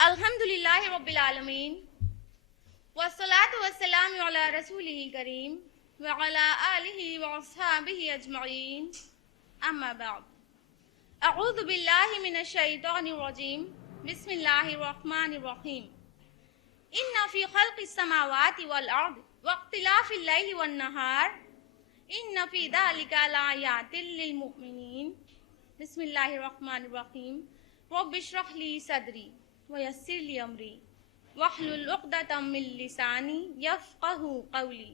अल्हम्दुलिल्लाहि रब्बिल आलमीन वस्सलातु वस्सलामु अला रसूलिहिल करीम व अला आलिहि व अस्हाबिहि अजमईन अम्मा बाद अऊज़ु बिल्लाहि मिनश शैतानिर रजीम बिस्मिल्लाहिर रहमानिर रहीम इन्ना फी खल्क़िस समावाति वल अर्द वख्तिलाफिल लैलि वन नहार इन्ना फी ज़ालिका लाआयातिल लिल मुमिनीन बिस्मिल्लाहिर रहमानिर रहीम रब्बिश्रह ली सदरी वयस्सिर ली अमरी वहलुल उक़दतम मिन लिसानी यफ़क़हू क़ौली।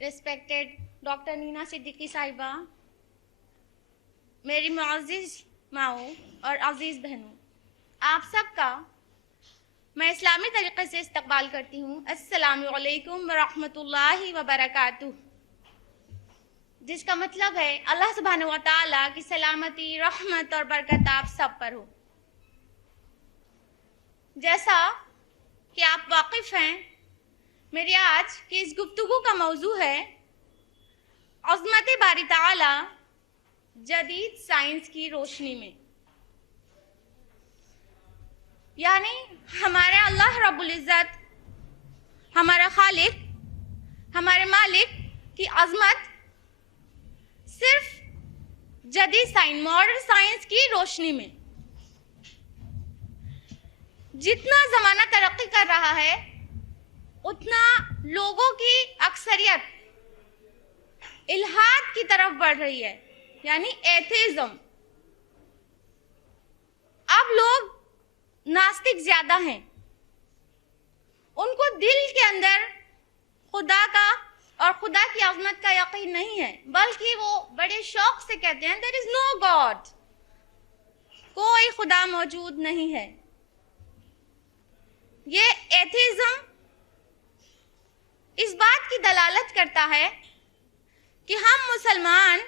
रिस्पेक्टेड डॉक्टर नीना सिद्दीकी साहिबा, मेरी मुअज़्ज़िज़ माओ और अज़ीज़ बहनों, आप सबका मैं इस्लामी तरीक़े से इस्तक़बाल करती हूँ। अस्सलामु अलैकुम व रहमतुल्लाहि व बरकातुहू, जिसका मतलब है अल्लाह सुब्हानहू व तआला की सलामती, रहमत और बरकत आप सब पर हो। जैसा कि आप वाकिफ हैं, मेरी आज की इस गुफ्तगू का मौजू है अज़मत बारी ताला जदीद साइंस की रोशनी में, यानी हमारे अल्लाह रब्बुल इज़्ज़त, हमारा खालिक, हमारे मालिक की अज़मत सिर्फ जदीद साइंस, मॉडर्न साइंस की रोशनी में। जितना ज़माना तरक्की कर रहा है उतना लोगों की अक्सरियत इल्हाद की तरफ बढ़ रही है, यानी एथेइज्म। अब लोग नास्तिक ज्यादा हैं, उनको दिल के अंदर खुदा का और खुदा की अज़मत का यकीन नहीं है, बल्कि वो बड़े शौक से कहते हैं देयर इज नो गॉड, कोई खुदा मौजूद नहीं है। ये एथेइज्म इस बात की दलालत करता है कि हम मुसलमान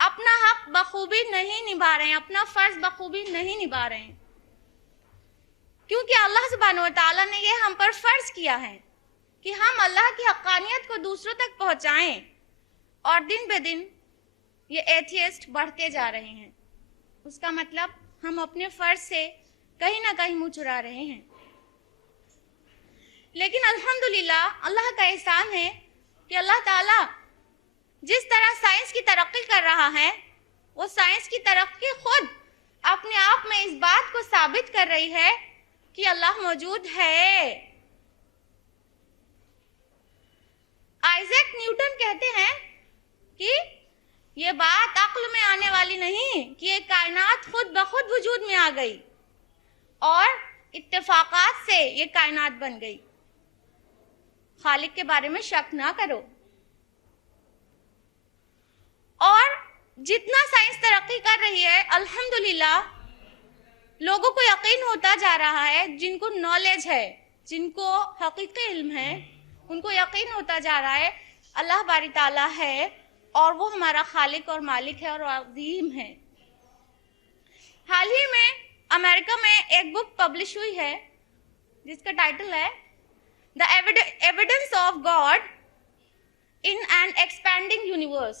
अपना हक बखूबी नहीं निभा रहे हैं, अपना फर्ज बखूबी नहीं निभा रहे हैं, क्योंकि अल्लाह सुब्हानहू व तआला ने ये हम पर फर्ज किया है कि हम अल्लाह की हक़ानियत को दूसरों तक पहुंचाएं, और दिन बे दिन ये एथियस्ट बढ़ते जा रहे हैं। उसका मतलब हम अपने फर्ज से कहीं ना कहीं मुँह चुरा रहे हैं। लेकिन अल्हम्दुलिल्लाह, अल्लाह का एहसान है कि अल्लाह ताला जिस तरह साइंस की तरक्की कर रहा है, वो साइंस की तरक्की खुद अपने आप में इस बात को साबित कर रही है कि अल्लाह मौजूद है। आइजैक न्यूटन कहते हैं कि ये बात अक्ल में आने वाली नहीं कि ये कायनात खुद ब खुद वजूद में आ गई और इत्तेफाकात से ये कायनात बन गई। खालिक के बारे में शक ना करो। और जितना साइंस तरक्की कर रही है, अल्हम्दुलिल्लाह, लोगों को यकीन होता जा रहा है, जिनको नॉलेज है, जिनको हकीकी इल्म है, उनको यकीन होता जा रहा है अल्लाह बारी ताला है और वो हमारा खालिक और मालिक है और अज़ीम है। हाल ही में अमेरिका में एक बुक पब्लिश हुई है जिसका टाइटल है the evidence of God in an expanding universe,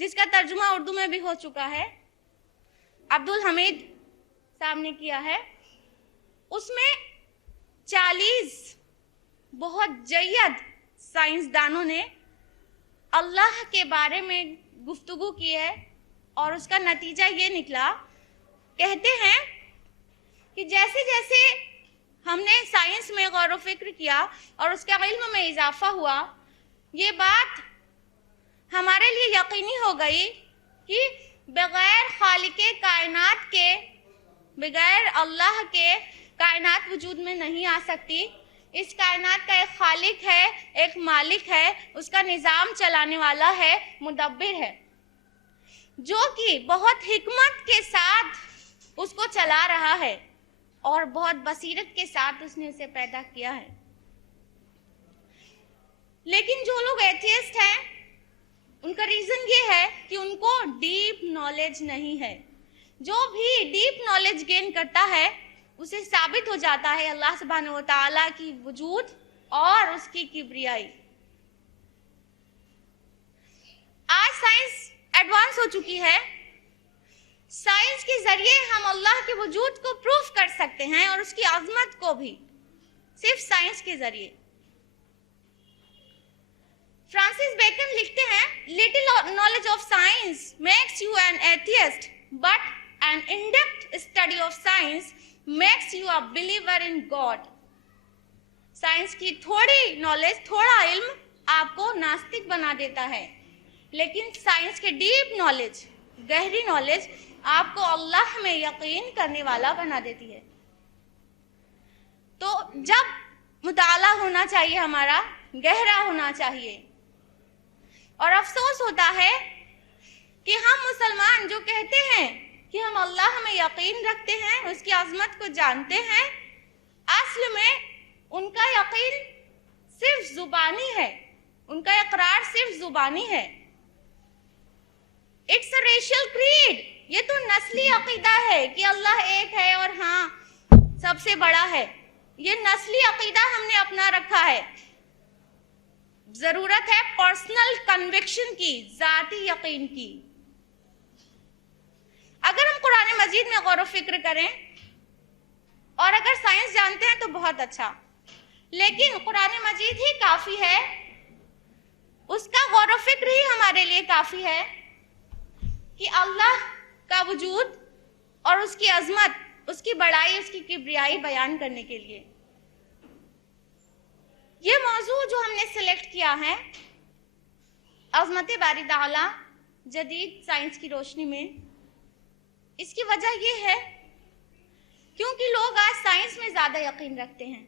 जिसका तर्जुमा उर्दू में भी हो चुका है, अब्दुल हमीद साहब ने किया है। उसमें 40 बहुत जय्यद साइंसदानों ने अल्लाह के बारे में गुफ्तगू की है और उसका नतीजा ये निकला। कहते हैं कि जैसे जैसे हमने साइंस में गौर व फिक्र किया और उसके इल्म में इजाफा हुआ, ये बात हमारे लिए यकीनी हो गई कि बगैर खालिके कायनात के, बगैर अल्लाह के कायनात वजूद में नहीं आ सकती, इस कायनात का एक खालिक है, एक मालिक है, उसका निज़ाम चलाने वाला है, मुदब्बिर है, जो कि बहुत हिकमत के साथ उसको चला रहा है और बहुत बसीरत के साथ उसने उसे पैदा किया है। लेकिन जो लोग एथियस्ट हैं, उनका रीजन ये है कि उनको डीप नॉलेज नहीं है। जो भी डीप नॉलेज गेन करता है उसे साबित हो जाता है अल्लाह सुब्हानहू व तआला की वजूद और उसकी किब्रियाई। आज साइंस एडवांस हो चुकी है, साइंस के जरिए हम अल्लाह के वजूद को प्रूफ कर सकते हैं और उसकी अजमत को भी, सिर्फ साइंस के जरिए। फ्रांसिस बेकन लिखते हैं, little knowledge of science makes you an atheist but an in depth study of science makes you a believer in God. Science की थोड़ी नॉलेज, थोड़ा इल्म आपको नास्तिक बना देता है, लेकिन साइंस के डीप नॉलेज, गहरी नॉलेज आपको अल्लाह में यकीन करने वाला बना देती है। तो जब मुताला होना चाहिए, हमारा गहरा होना चाहिए। और अफसोस होता है कि हम मुसलमान जो कहते हैं कि हम अल्लाह में यकीन रखते हैं, उसकी अजमत को जानते हैं, असल में उनका यकीन सिर्फ जुबानी है, उनका इकरार सिर्फ जुबानी है। इट्स अ रेशियल क्रीड, ये तो नस्ली अकीदा है कि अल्लाह एक है और हाँ सबसे बड़ा है। ये नस्ली अकीदा हमने अपना रखा है। जरूरत है पर्सनल कन्विक्शन की, जाती यकीन की। अगर हम कुरान मजीद में गौर व फिक्र करें और अगर साइंस जानते हैं तो बहुत अच्छा, लेकिन कुरान मजीद ही काफी है, उसका गौर व फिक्र ही हमारे लिए काफी है कि अल्लाह का वजूद और उसकी अजमत, उसकी बड़ाई, उसकी किब्रियाई बयान करने के लिए। ये मौजू जो हमने सिलेक्ट किया है, अज़मत बारी ताला जदीद साइंस की रोशनी में, इसकी वजह ये है क्योंकि लोग आज साइंस में ज़्यादा यकीन रखते हैं।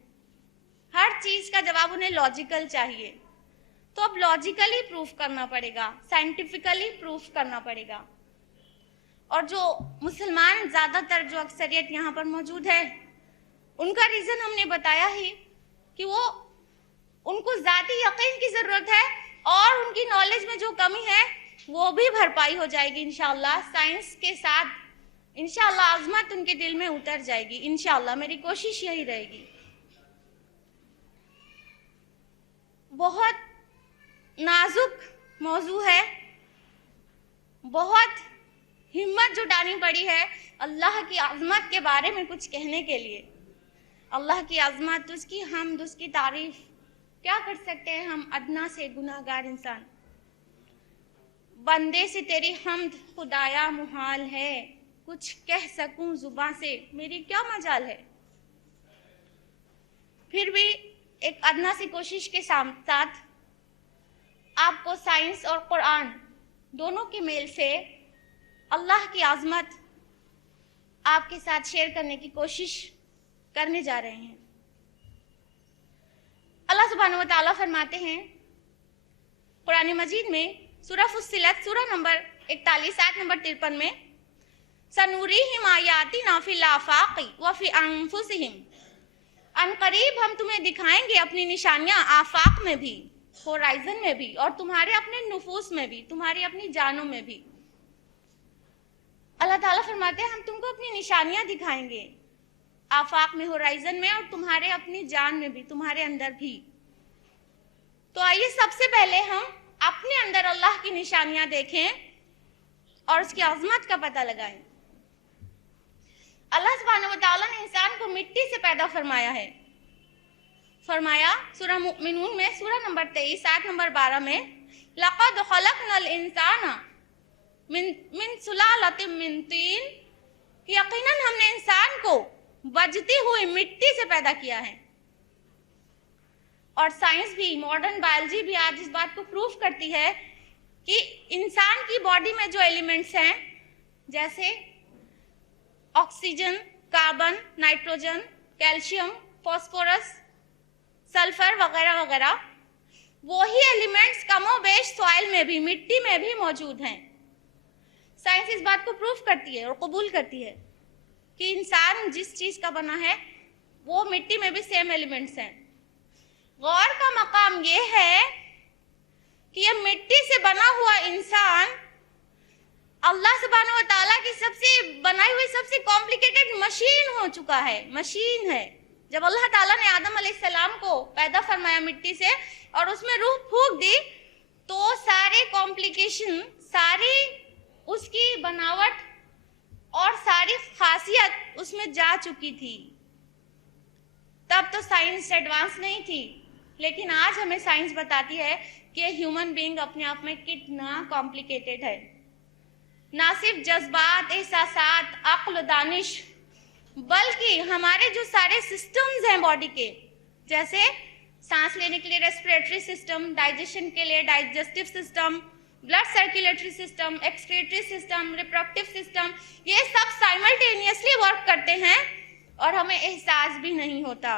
हर चीज़ का जवाब उन्हें लॉजिकल चाहिए, तो अब लॉजिकली प्रूफ करना पड़ेगा, साइंटिफिकली प्रूफ करना पड़ेगा। और जो मुसलमान ज़्यादातर, जो अक्सरियत यहाँ पर मौजूद है, उनका रीज़न हमने बताया ही कि वो, उनको ज़ाती यकीन की ज़रूरत है और उनकी नॉलेज में जो कमी है वो भी भरपाई हो जाएगी इंशाअल्लाह। साइंस के साथ इंशाअल्लाह अज़मत उनके दिल में उतर जाएगी इंशाअल्लाह। मेरी कोशिश यही रहेगी। बहुत नाजुक मौजू है, बहुत हिम्मत जुटानी पड़ी है अल्लाह की अज़मत के बारे में कुछ कहने के लिए। अल्लाह की अज़मत, उसकी हम्द, उसकी तारीफ क्या कर सकते हैं हम अदना से गुनाहगार इंसान। बंदे से तेरी हम्द खुदाया मुहाल है, कुछ कह सकूं जुबां से मेरी क्या मजाल है। फिर भी एक अदना सी कोशिश के साथ आपको साइंस और कुरान दोनों के मेल से अल्लाह की आज़मत आपके साथ शेयर करने की कोशिश करने जा रहे हैं। अल्लाह सुब्हानहू व तआला फरमाते हैं कुरान मजीद में, सूरह फुस्सिलत, सूरह नंबर 41 आयत नंबर 53 में, सनूरीहिम आयातिना फिल आफाक़ि व फी अनफुसिहिम, अनकरीब हम तुम्हें दिखाएंगे अपनी निशानियां आफाक में भी, होराइजन में भी, और तुम्हारे अपने नुफूस में भी, तुम्हारी अपनी जानों में भी। अल्लाह ताला फरमाते हैं हम तुमको अपनी निशानियां दिखाएंगे आफाक में, होराइजन में, और तुम्हारे अपनी जान में भी, तुम्हारे अंदर भी। तो आइए सबसे पहले हम अपने अंदर अल्लाह की निशानियां देखें और उसकी अज़मत का पता लगाएं। अल्लाह सुब्हानहू व तआला ने इंसान को मिट्टी से पैदा फरमाया है। फरमाया सूरह मुमिनून में, सूरह नंबर 23 आयत नंबर 12 में, लक़द ख़लक़नल इंसाना मिन सुलालतिम मिन तीन, यकीनन हमने इंसान को बजती हुई मिट्टी से पैदा किया है। और साइंस भी, मॉडर्न बायोलॉजी भी आज इस बात को प्रूफ करती है कि इंसान की बॉडी में जो एलिमेंट्स हैं, जैसे oxygen, carbon, nitrogen, calcium, phosphorus, sulphur वगैरह वगैरह, वही एलिमेंट्स कमोबेश सॉइल में भी, मिट्टी में भी मौजूद हैं। साइंस इस बात को प्रूफ करती है और कबूल करती है कि इंसान जिस चीज का बना है वो मिट्टी में भी सेम एलिमेंट्स हैं। गौर का मकाम ये है कि ये मिट्टी से बना हुआ इंसान अल्लाह सुब्हानहू व तआला की सबसे बनाई हुई सबसे कॉम्प्लिकेटेड मशीन हो चुका है, मशीन है। जब अल्लाह ताला ने आदम अलैहिस्सलाम को पैदा फरमाया मिट्टी से और उसमें रूह फूंक दी, तो सारे कॉम्प्लिकेशन, सारी उसकी बनावट और सारी खासियत उसमें जा चुकी थी। तब तो साइंस एडवांस नहीं थी, लेकिन आज हमें साइंस बताती है कि ह्यूमन बीइंग अपने आप में कितना कॉम्प्लिकेटेड है। ना सिर्फ जज्बात, एहसासात, अक्ल, दानिश, बल्कि हमारे जो सारे सिस्टम्स हैं बॉडी के, जैसे सांस लेने के लिए रेस्पिरेटरी सिस्टम, डाइजेशन के लिए digestive system, blood circulatory system, excretory system, reproductive system, ये सब साइमल्टेनियसली वर्क करते हैं और हमें एहसास भी नहीं होता।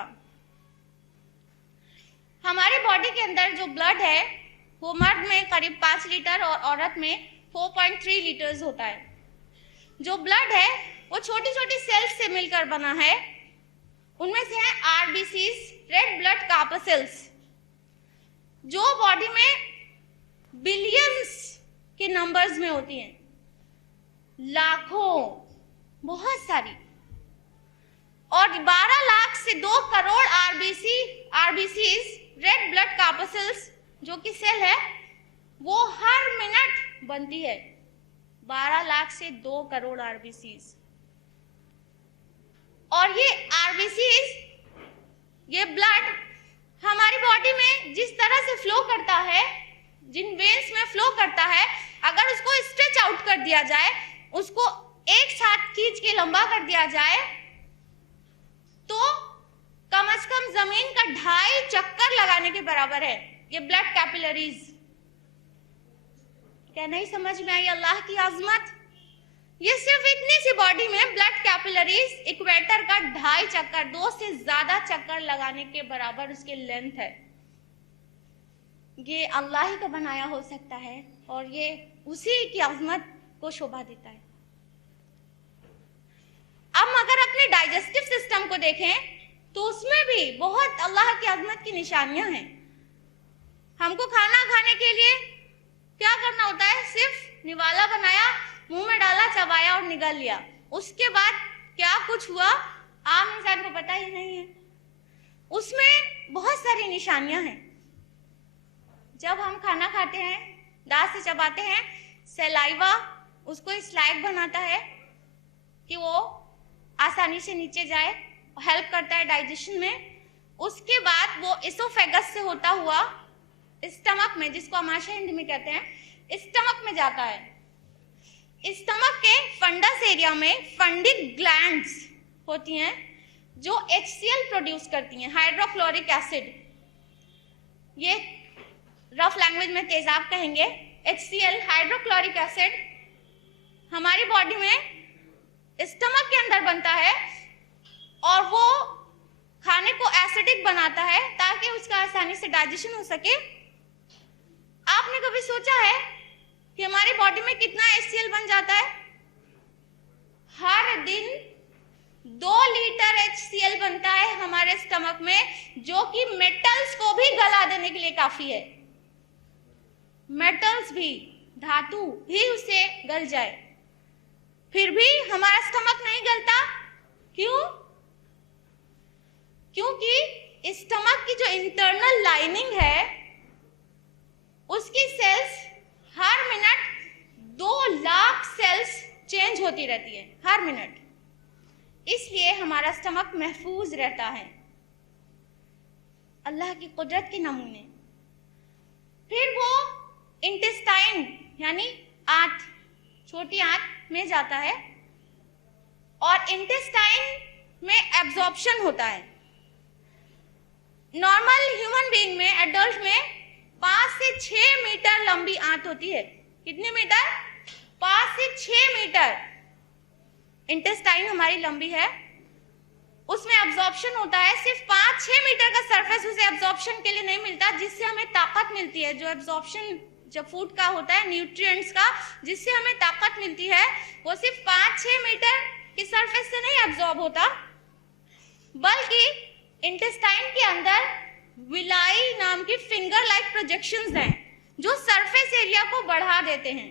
हमारे बॉडी के अंदर जो ब्लड है वो मर्द में करीब 5 लीटर और औरत में 4.3 लीटर्स होता है। जो ब्लड है वो छोटी छोटी सेल्स से मिलकर बना है। उनमें से है आरबीसीज, रेड ब्लड कार्पसेल्स, जो बॉडी में बिलियंस के नंबर्स में होती हैं, लाखों, बहुत सारी। और 12 लाख से 2 करोड़ आरबीसीज, रेड ब्लड कार्पसेल्स जो कि सेल है, वो हर मिनट बनती है। 12 लाख से 2 करोड़ आरबीसीज। और ये आरबीसीज, ये ब्लड हमारी बॉडी में जिस तरह से फ्लो करता है, जिन वेन्स में फ्लो करता है, अगर उसको स्ट्रेच आउट कर दिया जाए, उसको एक साथ खींच के लंबा कर दिया जाए, तो कम से कम जमीन का 2.5 चक्कर लगाने के बराबर है ये ब्लड कैपिलरीज। क्या नहीं समझ में आई अल्लाह की आजमत? ये सिर्फ इतनी सी बॉडी में ब्लड कैपिलरीज इक्वेटर का 2.5 चक्कर, 2 से ज्यादा चक्कर लगाने के बराबर उसके लेंथ है। ये अल्लाह ही का बनाया हो सकता है और ये उसी की अजमत को शोभा देता है। अब अगर अपने डाइजेस्टिव सिस्टम को देखें तो उसमें भी बहुत अल्लाह की अजमत की निशानियां हैं। हमको खाना खाने के लिए क्या करना होता है? सिर्फ निवाला बनाया, मुंह में डाला, चबाया और निगल लिया। उसके बाद क्या कुछ हुआ आम इंसान को पता ही नहीं है। उसमें बहुत सारी निशानियां हैं। जब हम खाना खाते हैं, दांत से चबाते हैं, सलाइवा उसको स्लाइड बनाता है कि वो आसानी से नीचे जाए, हेल्प करता है डाइजेशन में। उसके बाद वो इसोफेगस से होता हुआ स्टमक में, जिसको आमाशय हिंदी में कहते हैं, स्टमक में जाता है। स्टमक के फंडस एरिया में फंडिक ग्लैंड्स होती हैं जो HCl प्रोड्यूस करती हैं, हाइड्रोक्लोरिक एसिड। ये रफ लैंग्वेज में तेजाब कहेंगे। HCl, हाइड्रोक्लोरिक एसिड, हमारी बॉडी में स्टमक के अंदर बनता है और वो खाने को एसिडिक बनाता है ताकि उसका आसानी से डाइजेशन हो सके। आपने कभी सोचा है कि हमारी बॉडी में कितना HCl बन जाता है? हर दिन 2 लीटर HCl बनता है हमारे स्टमक में, जो कि मेटल्स को भी गला देने के लिए काफी है। मेटल्स भी, धातु भी उसे गल जाए, फिर भी हमारा स्टमक नहीं गलता। क्यों? क्योंकि स्टमक की जो इंटरनल लाइनिंग है उसकी सेल्स हर मिनट 2 लाख सेल्स चेंज होती रहती है हर मिनट। इसलिए हमारा स्टमक महफूज रहता है। अल्लाह की कुदरत के नमूने। फिर वो इंटेस्टाइन यानी आंत, छोटी आंत में जाता है और इंटेस्टाइन में एब्जॉर्प्शन होता है। नॉर्मल ह्यूमन बीइंग में, एडल्ट में 5 से 6 मीटर लंबी आंत होती है। कितने मीटर? 5 से 6 मीटर इंटेस्टाइन हमारी लंबी है। उसमें एब्जॉर्प्शन होता है, सिर्फ 5-6 मीटर का सरफेस उसे एब्जॉर्प्शन के लिए नहीं मिलता, जिससे हमें ताकत मिलती है। जो एब्जॉर्प्शन जब फूड का होता है, न्यूट्रिएंट्स का, जिससे हमें ताकत मिलती है, वो सिर्फ 5-6 मीटर के सरफेस से नहीं एब्जॉर्ब होता, बल्कि इंटेस्टाइन के अंदर विलाई नाम की फिंगर लाइक प्रोजेक्शंस हैं जो सरफेस एरिया को बढ़ा देते हैं।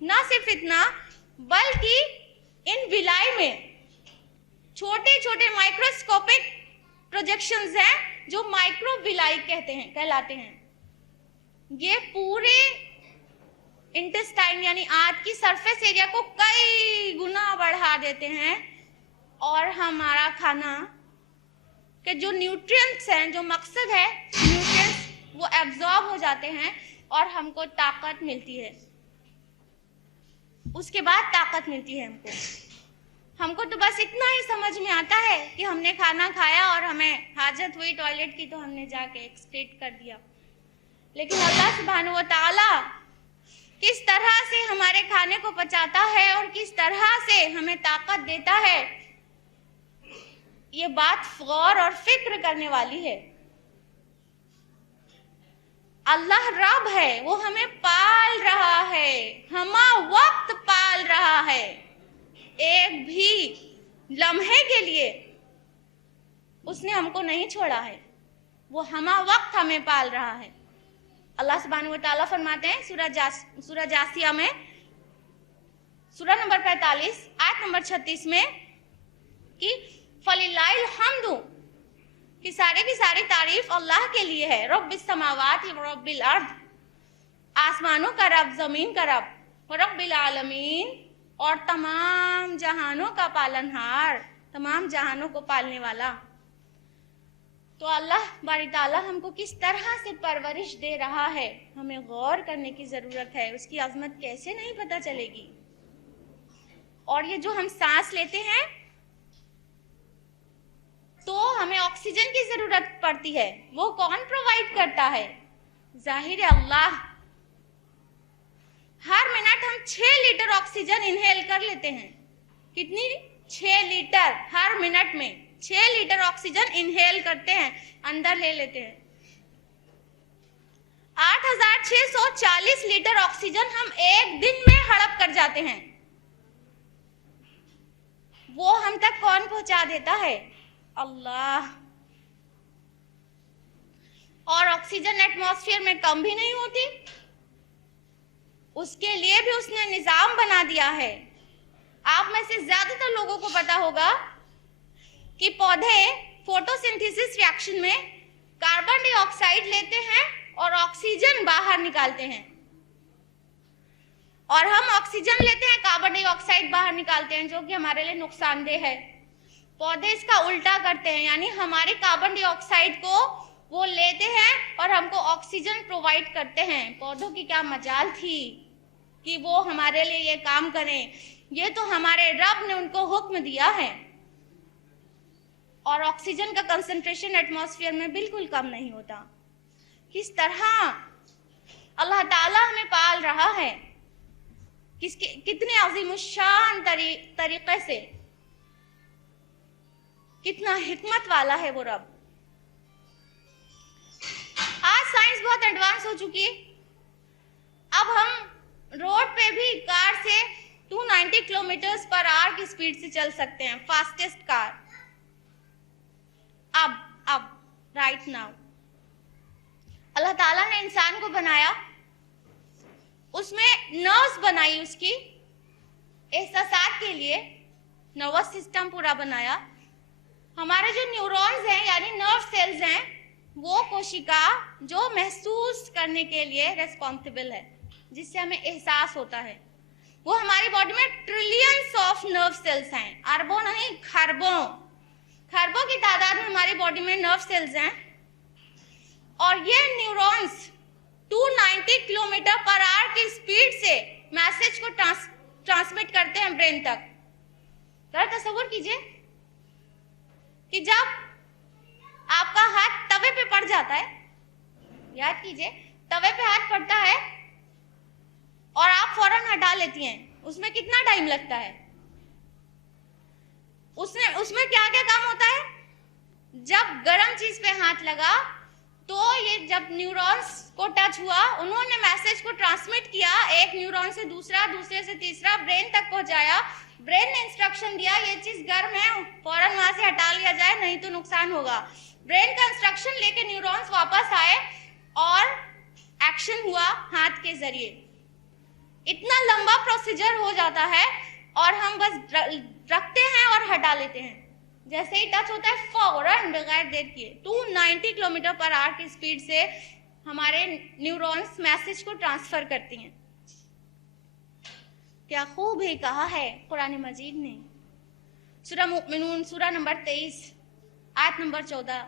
ना सिर्फ इतना, बल्कि इन विलाई में छोटे छोटे माइक्रोस्कोपिक प्रोजेक्शंस हैं जो माइक्रोविलाई कहलाते हैं। ये पूरे इंटेस्टाइन यानी आंत की सरफेस एरिया को कई गुना बढ़ा देते हैं और हमारा खाना के जो न्यूट्रिएंट्स हैं, जो मकसद है न्यूट्रिएंट्स, वो एब्जॉर्ब हो जाते हैं और हमको ताकत मिलती है। उसके बाद ताकत मिलती है हमको तो बस इतना ही समझ में आता है कि हमने खाना खाया और हमें हाजत हुई टॉयलेट की तो हमने जाके एक्सक्रीट कर दिया। लेकिन अल्लाह सुब्हानहू व तआला किस तरह से हमारे खाने को पचाता है और किस तरह से हमें ताकत देता है, ये बात गौर और फिक्र करने वाली है। अल्लाह रब है, वो हमें पाल रहा है, हमा वक्त पाल रहा है। एक भी लम्हे के लिए उसने हमको नहीं छोड़ा है, वो हमा वक्त हमें पाल रहा है। अल्लाह सुब्हानहू व तआला फरमाते हैं सूरह जासिया में, सूरह नंबर 45 आयत नंबर 36 में कि फलिल्लाहिल हम्दु, कि सारे की सारी तारीफ अल्लाह के लिए है। रब्बिस समावाति व रब्बिल अर्द, आसमानों का रब, जमीन का रब, व रब्बिल आलमीन, और तमाम जहानों का पालनहार, तमाम जहानों को पालने वाला। तो अल्लाह बारी ताला हमको किस तरह से परवरिश दे रहा है, हमें गौर करने की जरूरत है। उसकी अजमत कैसे नहीं पता चलेगी। और ये जो हम सांस लेते हैं तो हमें ऑक्सीजन की जरूरत पड़ती है, वो कौन प्रोवाइड करता है? जाहिर है अल्लाह। हर मिनट हम 6 लीटर ऑक्सीजन इनहेल कर लेते हैं। कितनी? 6 लीटर हर मिनट में 6 लीटर ऑक्सीजन इनहेल करते हैं, अंदर ले लेते हैं। 8640 लीटर ऑक्सीजन हम एक दिन में हड़प कर जाते हैं। वो हम तक कौन पहुंचा देता है? अल्लाह। और ऑक्सीजन एटमॉस्फेयर में कम भी नहीं होती, उसके लिए भी उसने निजाम बना दिया है। आप में से ज्यादातर लोगों को पता होगा कि पौधे फोटोसिंथेसिस रिएक्शन में कार्बन डाइऑक्साइड लेते हैं और ऑक्सीजन बाहर निकालते हैं, और हम ऑक्सीजन लेते हैं, कार्बन डाइऑक्साइड बाहर निकालते हैं, जो कि हमारे लिए नुकसानदेह है। पौधे इसका उल्टा करते हैं, यानी हमारे कार्बन डाइऑक्साइड को वो लेते हैं और हमको ऑक्सीजन प्रोवाइड करते हैं। पौधों की क्या मजाल थी कि वो हमारे लिए ये काम करें। ये तो हमारे रब ने उनको हुक्म दिया है। और ऑक्सीजन का कंसंट्रेशन एटमॉस्फेयर में बिल्कुल कम नहीं होता। किस तरह अल्लाह ताला हमें पाल रहा है, कितने अजीमुशान तरीके से, कितना हिकमत वाला है वो रब। आज साइंस बहुत एडवांस हो चुकी है। अब हम रोड पे भी कार से 290 किलोमीटर पर आवर की स्पीड से चल सकते हैं, फास्टेस्ट कार। अब राइट नाउ अल्लाह ताला ने इंसान को बनाया, उसमें नर्व्स बनाई, उसकी एहसासात के लिए नर्वस सिस्टम पूरा बनाया। हमारे जो न्यूरॉन्स हैं यानी नर्व सेल्स हैं, वो कोशिका जो महसूस करने के लिए रेस्पॉन्सिबल है, जिससे हमें एहसास होता है। वो हमारी बॉडी में ट्रिलियंस ऑफ नर्व सेल्स हैं, अरबों नहीं खरबों की तादाद में हमारी बॉडी में नर्व सेल्स हैं। और ये न्यूरॉन्स 290 किलोमीटर पर आवर की स्पीड से मैसेज को ट्रांसमिट करते हैं ब्रेन तक। जरा तसव्वुर कीजिए कि जब आपका हाथ तवे पे पड़ जाता है, याद कीजिए तवे पे हाथ पड़ता है और आप फौरन हटा लेती हैं, उसमें कितना टाइम लगता है? उसमें क्या क्या काम होता है? जब गर्म चीज पे हाथ लगा तो ये जब न्यूरॉन्स को टच हुआ, उन्होंने मैसेज को ट्रांसमिट किया, एक न्यूरॉन से दूसरा, दूसरे से तीसरा, ब्रेन तक पहुंचाया। ब्रेन ने इंस्ट्रक्शन दिया ये चीज गर्म है, फौरन वहां से हटा लिया जाए नहीं तो नुकसान होगा। ब्रेन का इंस्ट्रक्शन लेके न्यूरॉन्स वापस आए और एक्शन हुआ हाथ के जरिए। इतना लंबा प्रोसीजर हो जाता है और हम बस रखते हैं और हटा लेते हैं। जैसे ही टच होता है फौरन बगैर देर किए 290 किलोमीटर पर आवर की स्पीड से हमारे न्यूरॉन्स मैसेज को ट्रांसफर करती हैं। क्या खूब ही कहा है कुरान मजीद ने। सूरह मुमिनून सूरह नंबर 23 आयत नंबर 14,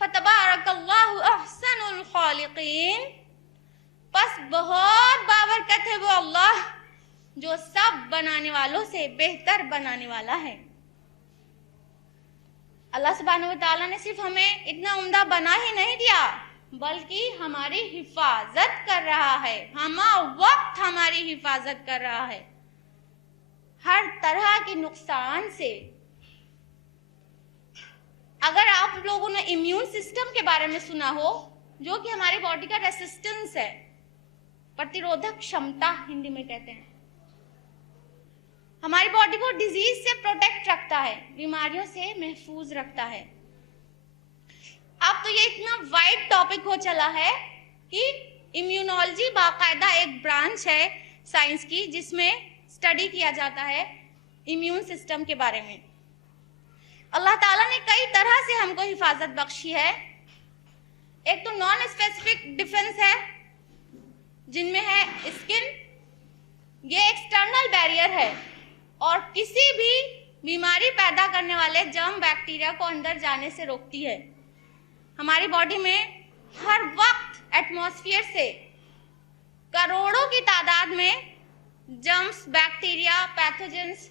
फतबारकल्लाहु अहसनुल खालिकीन, बस बहुत बाबरकत है वो अल्लाह जो सब बनाने वालों से बेहतर बनाने वाला है। अल्लाह सुब्हानहू व तआला ने सिर्फ हमें इतना उम्दा बना ही नहीं दिया बल्कि हमारी हिफाजत कर रहा है, हर वक्त हमारी हिफाजत कर रहा है हर तरह के नुकसान से। अगर आप लोगों ने इम्यून सिस्टम के बारे में सुना हो, जो कि हमारी बॉडी का रेसिस्टेंस है, प्रतिरोधक क्षमता हिंदी में कहते हैं, हमारी बॉडी को डिजीज से प्रोटेक्ट रखता है, बीमारियों से महफूज रखता है। अब तो ये इतना वाइड टॉपिक हो चला है कि इम्यूनोलॉजी बाकायदा एक ब्रांच है साइंस की जिसमें स्टडी किया जाता है इम्यून सिस्टम के बारे में। अल्लाह ताला ने कई तरह से हमको हिफाजत बख्शी है। एक तो नॉन स्पेसिफिक डिफेंस है जिनमें है स्किन, ये एक्सटर्नल बैरियर है और किसी भी बीमारी पैदा करने वाले जर्म बैक्टीरिया को अंदर जाने से रोकती है। हमारी बॉडी में हर वक्त एटमॉस्फेयर से करोड़ों की तादाद में जर्म्स, बैक्टीरिया, पैथोजेंस,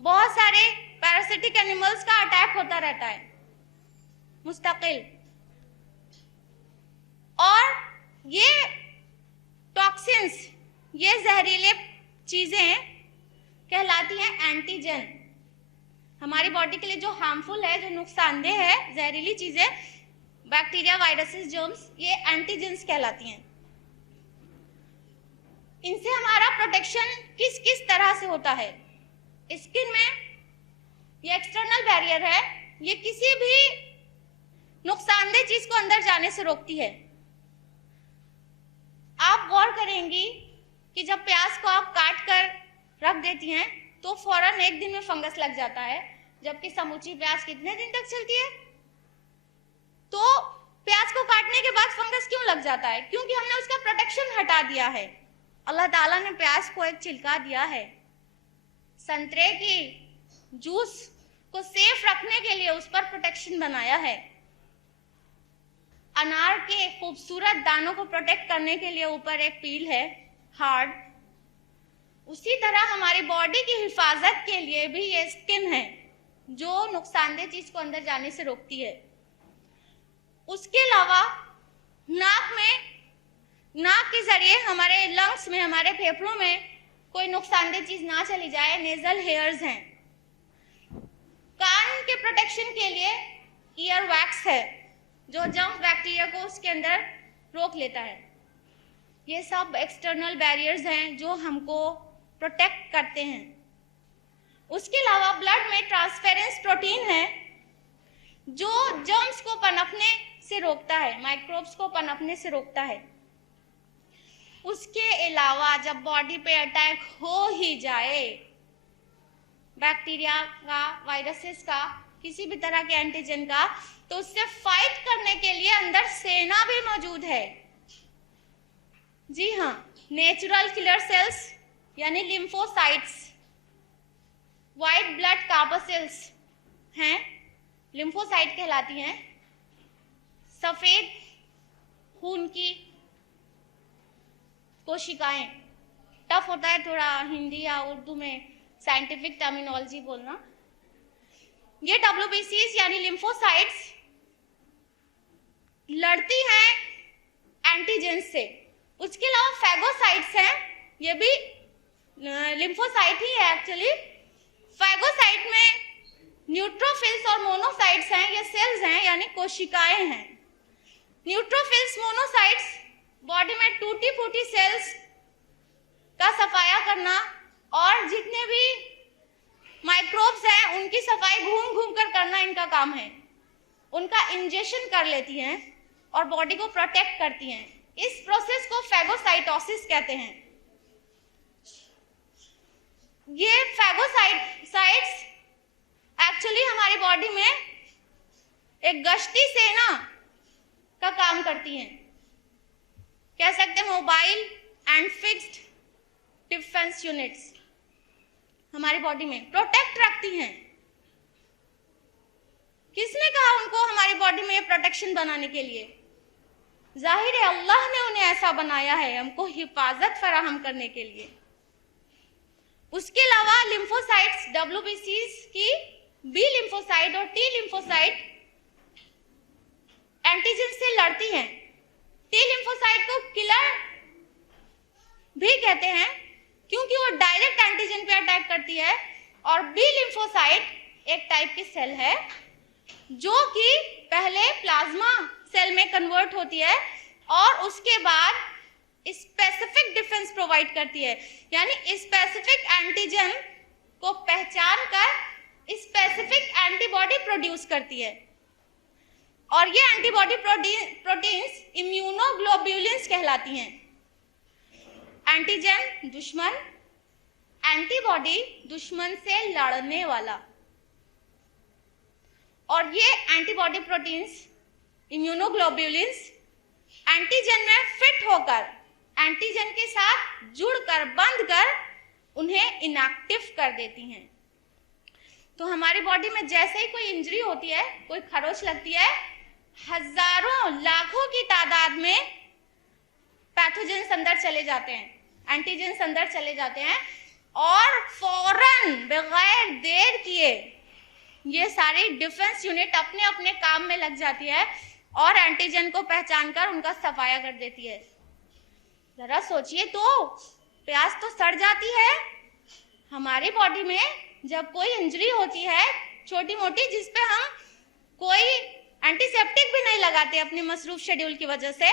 बहुत सारे पैरासिटिक एनिमल्स का अटैक होता रहता है मुस्तकिल। और ये टॉक्सिन्स, ये जहरीले चीजें कहलाती हैं एंटीजन। हमारी बॉडी के लिए जो हार्मफुल है, जो नुकसानदेह है, जहरीली चीजें, बैक्टीरिया, वायरसेस, जर्म्स, ये एंटीजेंस कहलाती हैं। इनसे हमारा प्रोटेक्शन किस किस तरह से होता है? स्किन में ये एक्सटर्नल बैरियर है, ये किसी भी नुकसानदेह चीज को अंदर जाने से रोकती है। आप गौर करेंगी कि जब प्याज को आप काट कर रख देती हैं तो फौरन एक दिन में फंगस लग जाता है, जबकि समूची प्याज कितने दिन तक चलती है? तो प्याज को काटने के बाद फंगस क्यों लग जाता है? क्योंकि हमने उसका प्रोटेक्शन हटा दिया है। अल्लाह ताला ने प्याज को एक छिलका दिया है, संतरे की जूस को सेफ रखने के लिए उस पर प्रोटेक्शन बनाया है, अनार के खूबसूरत दानों को प्रोटेक्ट करने के लिए ऊपर एक पील है हार्ड। उसी तरह हमारी बॉडी की हिफाजत के लिए भी ये स्किन है जो नुकसानदेह चीज को अंदर जाने से रोकती है। उसके अलावा नाक के जरिए हमारे लंग्स में, हमारे फेफड़ों में कोई नुकसानदेह चीज ना चली जाए, नेजल हेयर्स हैं। कान के प्रोटेक्शन के लिए ईयर वैक्स है जो जर्म बैक्टीरिया को उसके अंदर रोक लेता है। ये सब एक्सटर्नल बैरियर्स हैं जो हमको प्रोटेक्ट करते हैं। उसके अलावा ब्लड में ट्रांसफेरेंस प्रोटीन है जो जर्म्स को पनपने से रोकता है, माइक्रोब्स को पनपने से रोकता है। उसके अलावा जब बॉडी पे अटैक हो ही जाए बैक्टीरिया का, वायरसेस का, किसी भी तरह के एंटीजन का, तो उससे फाइट करने के लिए अंदर सेना भी मौजूद है। जी हाँ, नेचुरल किलर सेल्स यानी लिम्फोसाइट्स, व्हाइट ब्लड कार्पसेल्स हैं, लिम्फोसाइट कहलाती हैं, सफेद खून की कोशिकाएं। टफ होता है थोड़ा हिंदी या उर्दू में साइंटिफिक टर्मिनोलॉजी बोलना। ये WBCs यानी लिम्फोसाइट्स लड़ती हैं एंटीजन से। उसके अलावा फैगोसाइट्स हैं, ये भी लिम्फोसाइट ही है एक्चुअली। फैगोसाइट में न्यूट्रोफिल्स और मोनोसाइट्स हैं, ये सेल्स हैं यानी कोशिकाएं हैं। न्यूट्रोफिल्स, मोनोसाइट्स बॉडी में टूटी फूटी सेल्स का सफाया करना और जितने भी माइक्रोब्स हैं उनकी सफाई घूम घूम कर करना इनका काम है। उनका इंजेक्शन कर लेती हैं और बॉडी को प्रोटेक्ट करती हैं। इस प्रोसेस को फैगोसाइटोसिस कहते हैं। ये फैगोसाइट्स एक्चुअली हमारी बॉडी में एक गश्ती सेना का काम करती हैं, कह सकते हैं mobile and fixed defence units हमारी बॉडी में प्रोटेक्ट रखती हैं। किसने कहा उनको हमारी बॉडी में प्रोटेक्शन बनाने के लिए? जाहिर है अल्लाह ने उन्हें ऐसा बनाया है हमको हिफाजत फराहम करने के लिए। उसके अलावा लिम्फोसाइट्स, WBCs की बी लिम्फोसाइट और टी लिम्फोसाइट एंटीजन से लड़ती हैं। टी लिम्फोसाइट को किलर भी कहते हैं क्योंकि वो डायरेक्ट एंटीजन पे अटैक करती है, और बी लिम्फोसाइट एक टाइप की सेल है जो कि पहले प्लाज्मा सेल में कन्वर्ट होती है और उसके बाद स्पेसिफिक डिफेंस प्रोवाइड करती है, यानी स्पेसिफिक एंटीजन को पहचान कर स्पेसिफिक एंटीबॉडी प्रोड्यूस करती है। और ये एंटीबॉडी प्रोटीन्स इम्यूनोग्लोब्युलिन्स कहलाती हैं। एंटीजन दुश्मन, एंटीबॉडी दुश्मन से लड़ने वाला। और ये एंटीबॉडी प्रोटीन्स इम्यूनोग्लोब्युलिन्स एंटीजन में फिट होकर एंटीजन के साथ जुड़कर बंध कर उन्हें इनएक्टिव कर देती हैं। तो हमारी बॉडी में जैसे ही कोई इंजरी होती है, कोई खरोच लगती है, हजारों लाखों की तादाद में पैथोजेंस अंदर चले जाते हैं, एंटीजेंस अंदर चले जाते हैं और फौरन बगैर देर किए ये सारी डिफेंस यूनिट अपने अपने काम में लग जाती है और एंटीजन को पहचान कर उनका सफाया कर देती है। जरा सोचिए तो, प्यास तो सड़ जाती है। हमारी बॉडी में जब कोई इंजरी होती है छोटी मोटी, जिसपे हम कोई एंटीसेप्टिक भी नहीं लगाते अपने मसरूफ शेड्यूल की वजह से,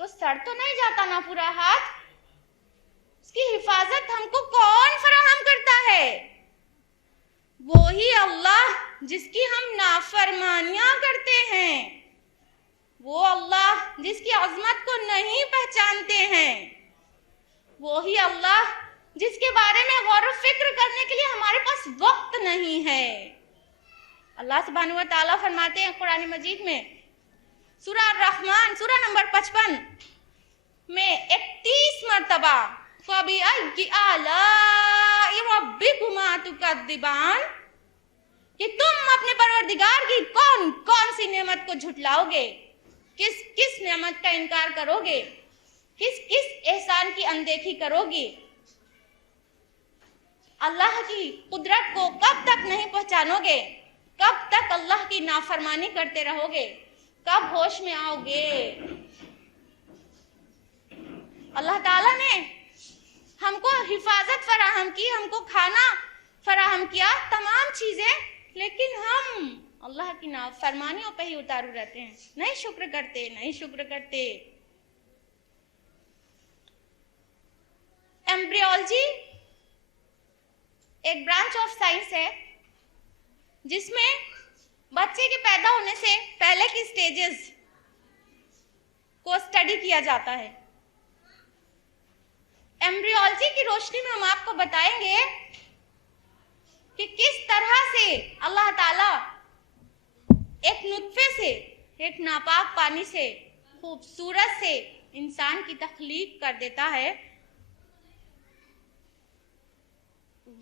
तो सड़ तो नहीं जाता ना पूरा हाथ? उसकी हिफाजत हमको कौन फराहम करता है? वो ही अल्लाह जिसकी हम नाफरमानियां करते हैं, वो अल्लाह जिसकी अजमत को नहीं पहचानते हैं, वो ही अल्लाह जिसके बारे में गौर फिक्र करने के लिए हमारे पास वक्त नहीं है। अल्लाह सुब्हानहू व तआला फरमाते हैं कुरान मजीद में, सूरह रहमान सूरह नंबर 55 में 31 मरतबा फबिअय्यि आलाइ रब्बिकुमा तुकद्दिबान, कि तुम अपने परवरदिगार की कौन कौन सी नेमत को झुटलाओगे, किस किस नेमत का इनकार करोगे, किस किस एहसान की अनदेखी करोगे। अल्लाह की कुदरत को कब तक नहीं पहचानोगे, कब तक अल्लाह की नाफरमानी करते रहोगे, कब होश में आओगे। अल्लाह ताला ने हमको हिफाजत फराहम की, हमको खाना फराहम किया, तमाम चीजें, लेकिन हम अल्लाह की नाफरमानियों पे ही उतारू रहते हैं, नहीं शुक्र करते, नहीं शुक्र करते। एम्ब्रियोलॉजी एक ब्रांच ऑफ साइंस है जिसमें बच्चे के पैदा होने से पहले की स्टेजेस को स्टडी किया जाता है। एम्ब्रियोलॉजी की रोशनी में हम आपको बताएंगे कि किस तरह से अल्लाह ताला एक नुत्फे से, एक नापाक पानी से, खूबसूरत से इंसान की तख्लीक कर देता है।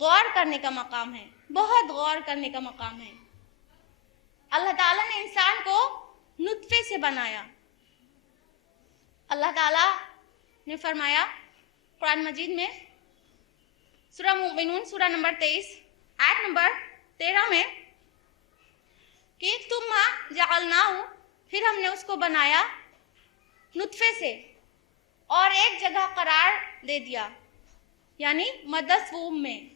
गौर करने का मकाम है, बहुत गौर करने का मकाम है। अल्लाह ताला ने इंसान को नुत्फे से बनाया। अल्लाह ताला ने फरमाया कुरान मजीद में सूरह मुमिनून सूरह नंबर 23 आयत नंबर 13 में कि तुम जअलनाहु, फिर हमने उसको बनाया नुत्फे से और एक जगह करार दे दिया, यानी मदस वूम में।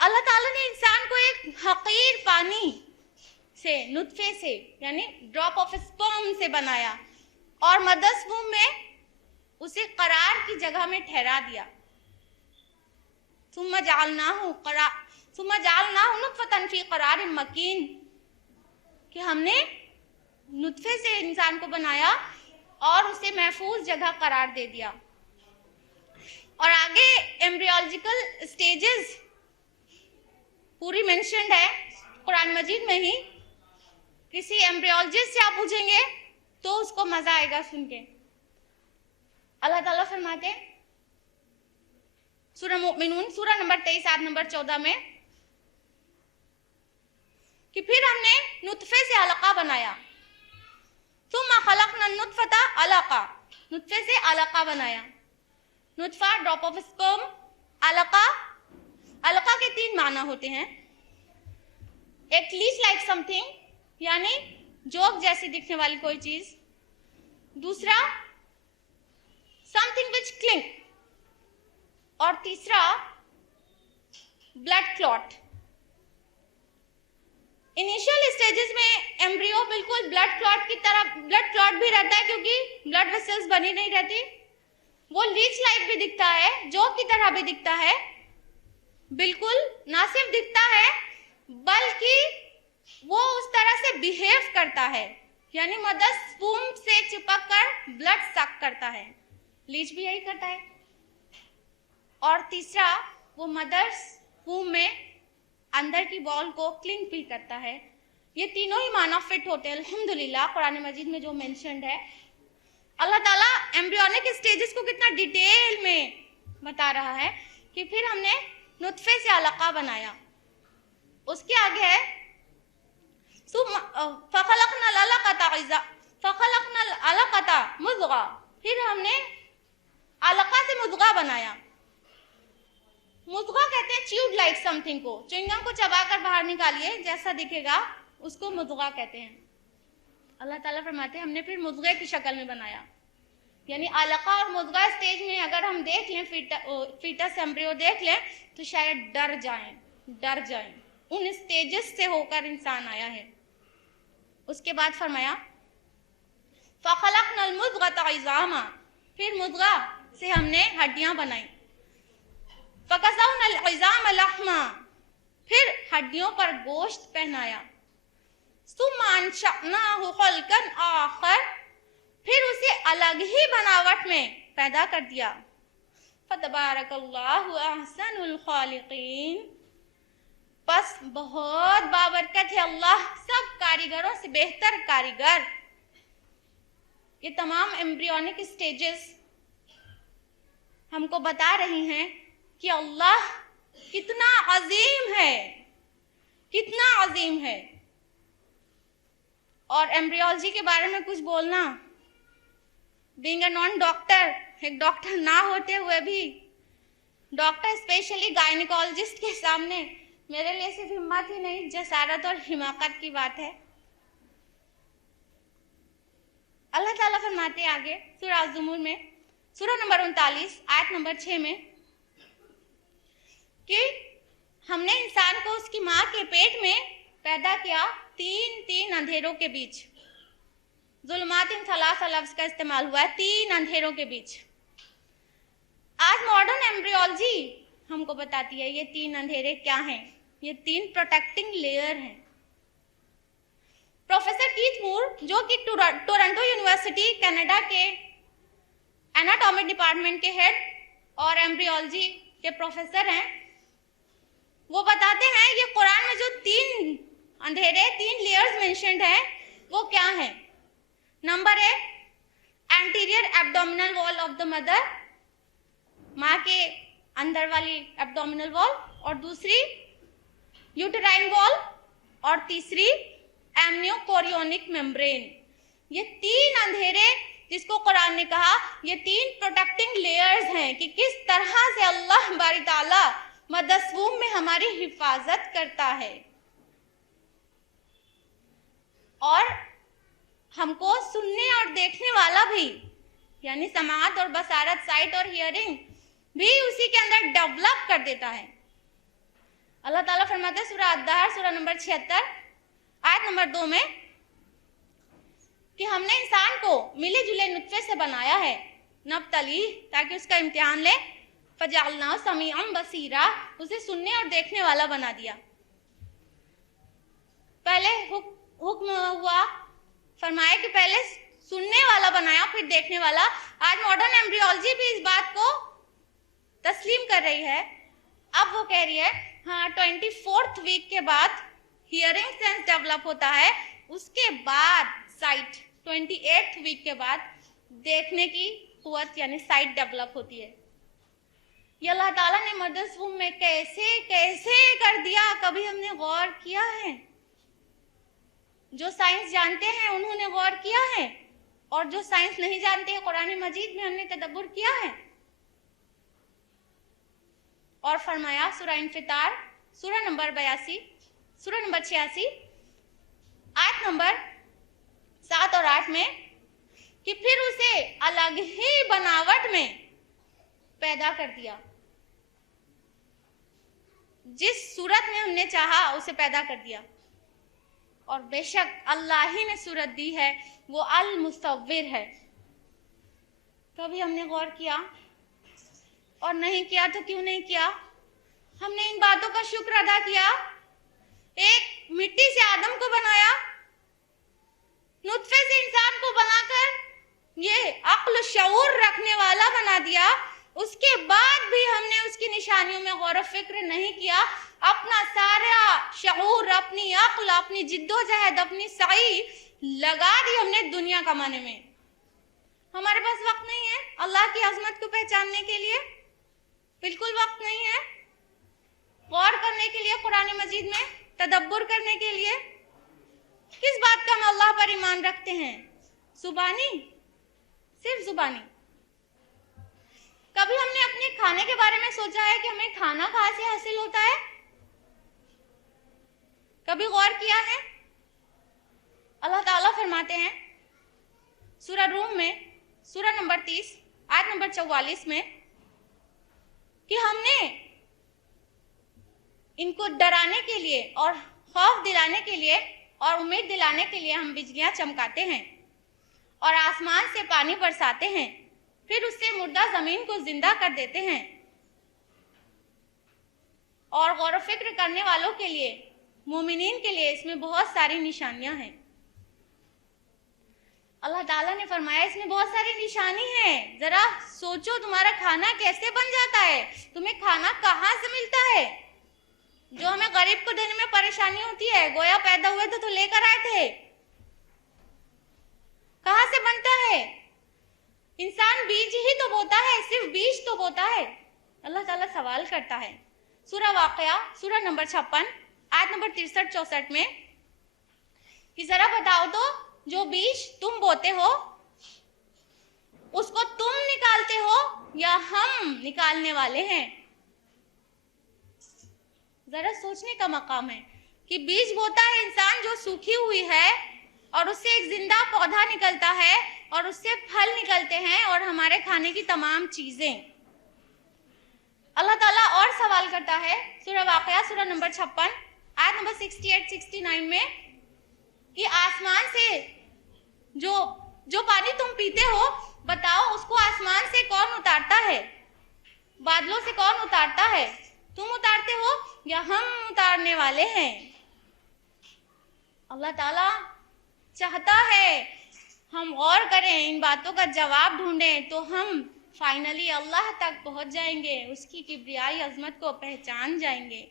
अल्लाह ताला ने इंसान को एक हकीर पानी से, नुतफे से, यानी ड्रॉप ऑफ स्पर्म से बनाया और मदर्स वूम में उसे करार की जगह में ठहरा दिया। सुम्मा जालनाहु नुतफतन फी करारिन मकीन, कि हमने नुतफे से इंसान को बनाया और उसे महफूज जगह करार दे दिया। और आगे एम्ब्रियोलॉजिकल स्टेजेस पूरी मेंशन्ड है कुरान मजीद में ही। किसी एम्ब्रियोलॉजिस्ट से आप पूछेंगे तो उसको मजा आएगा सुन के। अल्लाह ताला फरमाते सूरह मुमिनून सूरह नंबर 23 आयत नंबर 14 में कि फिर हमने नुतफे से अलका बनाया। सुम्मा खलकना नुतफता अलका, नुतफे से अलका बनाया। नुतफा ड्रॉप ऑफ स्पर्म, अलका के 3 माना होते हैं। एक लीच लाइक समथिंग, यानी जोक जैसी दिखने वाली कोई चीज। दूसरा समथिंग विच क्लिंग, और तीसरा ब्लड क्लॉट। इनिशियल स्टेजेस में एम्ब्रियो बिल्कुल ब्लड क्लॉट की तरह, ब्लड क्लॉट भी रहता है क्योंकि ब्लड वेसल्स बनी नहीं रहती। वो लीच लाइक भी दिखता है, जोक की तरह भी दिखता है। बिल्कुल ना सिर्फ दिखता है बल्कि वो उस तरह से बिहेव करता है, यानी मदर्स वूम से चिपक कर ब्लड सक करता है। लीच भी यही करता है। और तीसरा, वो मदर्स वूम में अंदर की वॉल को क्लिंग भी करता है। ये तीनों ही माना फिट होते हैं अल्हम्दुलिल्लाह कुरान मजीद में जो मेंशन्ड है। अल्लाह ताला एम्ब्रियोनिक स्टेजेस को कितना डिटेल में बता रहा है कि फिर हमने नुतफे से अलका बनाया। उसके आगे है फखलकनल अलकता मुज़गा, फिर हमने अलका से मुज़गा बनाया। मुज़गा कहते हैं च्यूड लाइक समथिंग को, च्युइंगम को चबाकर बाहर निकालिए जैसा दिखेगा उसको मुज़गा कहते हैं। अल्लाह ताला फरमाते हैं हमने फिर मुज़गे की शक्ल में बनाया। यानी अलका और मुज़गा स्टेज में अगर हम देख लें, फीटस एम्ब्रियो देख लें तो शायद डर जाएं। उन स्टेजेस से होकर इंसान आया है। उसके बाद फरमाया फखलकनल मुज़गता इज़ामा, फिर मुज़गा से हमने हड्डियां बनाई। फकसौनल इज़ाम लहमा, फिर हड्डियों पर गोश्त पहनाया। सुम्मा अंशअनाहु खल्कन आखर, फिर उसे अलग ही बनावट में पैदा कर दिया। फतबारकल्लाहु अहसनुल खालिकीन, बस बहुत बाबरकत है अल्लाह सब कारीगरों से बेहतर कारीगर। ये तमाम एम्ब्रियोनिक स्टेजेस हमको बता रही हैं कि अल्लाह कितना अजीम है। और एम्ब्रियोलॉजी के बारे में कुछ बोलना, बीइंग अ नॉन डॉक्टर, एक डॉक्टर ना होते हुए भी डॉक्टर स्पेशली गायनिकोलॉजिस्ट के सामने मेरे लिए सिर्फ हिम्मत ही नहीं जसारत और हिमाकत की बात है। अल्लाह ताला फरमाते हैं आगे सूरह ज़ुमर में सूरह नंबर 39 आयत नंबर 6 में कि हमने इंसान को उसकी माँ के पेट में पैदा किया 3 अंधेरों के बीच। ज़ुल्मातिन सलासा लफ्ज़ का इस्तेमाल हुआ है 3 अंधेरों के बीच। आज मॉडर्न एम्ब्रियोलॉजी हमको बताती है ये 3 अंधेरे क्या हैं। ये 3 प्रोटेक्टिंग लेयर हैं। प्रोफेसर कीथ मूर, जो कि टोरंटो यूनिवर्सिटी कनाडा के एनाटॉमी डिपार्टमेंट के हेड और एम्ब्रियोलॉजी के प्रोफेसर हैं, वो बताते हैं ये कुरान में जो 3 अंधेरे 3 लेयर्स मेंशन्ड हैं वो क्या हैं। Number 1, anterior abdominal wall of the mother, माँ के अंदर वाली एब्डोमिनल वॉल, और दूसरी यूटेराइन वॉल, और तीसरी एमनियोकोरियोनिक मेम्ब्रेन। ये 3 अंधेरे जिसको कुरान ने कहा ये 3 प्रोटेक्टिंग लेयर्स हैं कि किस तरह से अल्लाह बारी ताला मदर्स वूम में हमारी हिफाजत करता है। और हमको सुनने और देखने वाला भी, यानी समाअत और बसारत, साइट और हियरिंग भी उसी के अंदर डेवलप कर देता है। अल्लाह ताला फरमाते हैं सूरह अद्दाहर सूरह नंबर 76 आयत नंबर 2 में कि हमने इंसान को मिले जुले नुत्फे से बनाया है नब्तली, ताकि उसका इम्तिहान ले, फजअलना समीअन बसीरा, उसे सुनने और देखने वाला बना दिया। पहले हुक्म हुआ, फरमाया कि पहले सुनने वाला बनाया फिर देखने वाला। आज मॉडर्न एम्ब्रियोलॉजी भी इस बात को तस्लीम कर रही है। अब वो कह रही है हाँ 24th वीक के बाद हियरिंग सेंस डेवलप होता है, उसके बाद साइट 28th वीक के बाद देखने की कुव्वत यानी साइट डेवलप होती है। ये अल्लाह ताला ने मदर्स वूम में कैसे कैसे कर दिया, कभी हमने गौर किया है? जो साइंस जानते हैं उन्होंने गौर किया है, और जो साइंस नहीं जानते हैं कुरान मजीद में हमने तदब्बुर किया है। और फरमाया सूरह इंफितार सूरह नंबर 82 सूरह नंबर 86 आयत नंबर 7 और 8 में कि फिर उसे अलग ही बनावट में पैदा कर दिया, जिस सूरत में हमने चाहा उसे पैदा कर दिया। और बेशक अल्लाह ही ने सूरत दी है, वो अल मुसव्विर है। कभी हमने गौर किया? और नहीं किया तो क्यों नहीं किया? हमने इन बातों का शुक्र अदा किया। एक मिट्टी से आदम को बनाया, नुत्फे से इंसान को बनाकर ये अक्ल शऊर रखने वाला बना दिया। उसके बाद भी हमने उसकी निशानियों में गौर फिक्र नहीं किया। अपना सारा शऊर, अपनी अक्ल, अपनी जिद्दोजहद, अपनी सही लगा दी हमने दुनिया कमाने में। हमारे पास वक्त नहीं है अल्लाह की अजमत को पहचानने के लिए, बिल्कुल वक्त नहीं है गौर करने के लिए, कुरान मजीद में तदब्बुर करने के लिए। किस बात का हम अल्लाह पर ईमान रखते हैं? जुबानी, सिर्फ जुबानी। कभी हमने अपने खाने के बारे में सोचा है कि हमें खाना कहाँ से हासिल होता है? कभी गौर किया है? अल्लाह ताला फरमाते हैं सूरह रूम में सूरह नंबर 30 आयत नंबर 44 में कि हमने इनको डराने के लिए और खौफ दिलाने के लिए और उम्मीद दिलाने के लिए हम बिजलियां चमकाते हैं और आसमान से पानी बरसाते हैं, फिर उससे मुर्दा जमीन को जिंदा कर देते हैं। और गौर व फिक्र करने वालों के लिए, मोमिनीन के लिए इसमें बहुत सारी निशानियां हैं। अल्लाह ताला ने फरमाया इसमें बहुत सारी निशानी है। जरा सोचो तुम्हारा खाना कैसे बन जाता है, तुम्हें खाना कहाँ से मिलता है? जो हमें गरीब को देने में परेशानी होती है, गोया पैदा हुए तो लेकर आए थे, कहाँ से बनता है? इंसान बीज ही तो बोता है, सिर्फ बीज तो बोता है। अल्लाह ताला सवाल करता है सूरह वाक़िया सूरह नंबर 56 आयत नंबर 63-64 में कि जरा बताओ तो जो बीज तुम बोते हो उसको तुम निकालते हो या हम निकालने वाले हैं? जरा सोचने का मकाम है कि बीज बोता है इंसान जो सूखी हुई है और उससे एक जिंदा पौधा निकलता है और उससे फल निकलते हैं और हमारे खाने की तमाम चीजें। अल्लाह ताला और सवाल करता है सूरह वाक़िया सूरह नंबर 56 आयत नंबर 68-69 में कि आसमान से जो पानी तुम पीते हो बताओ उसको आसमान से कौन उतारता है? बादलों से कौन उतारता है? तुम उतारते हो या हम उतारने वाले हैं? अल्लाह ताला चाहता है हम गौर करें, इन बातों का जवाब ढूंढें, तो हम फाइनली अल्लाह तक पहुंच जाएंगे, उसकी किब्रियाई अजमत को पहचान जाएंगे।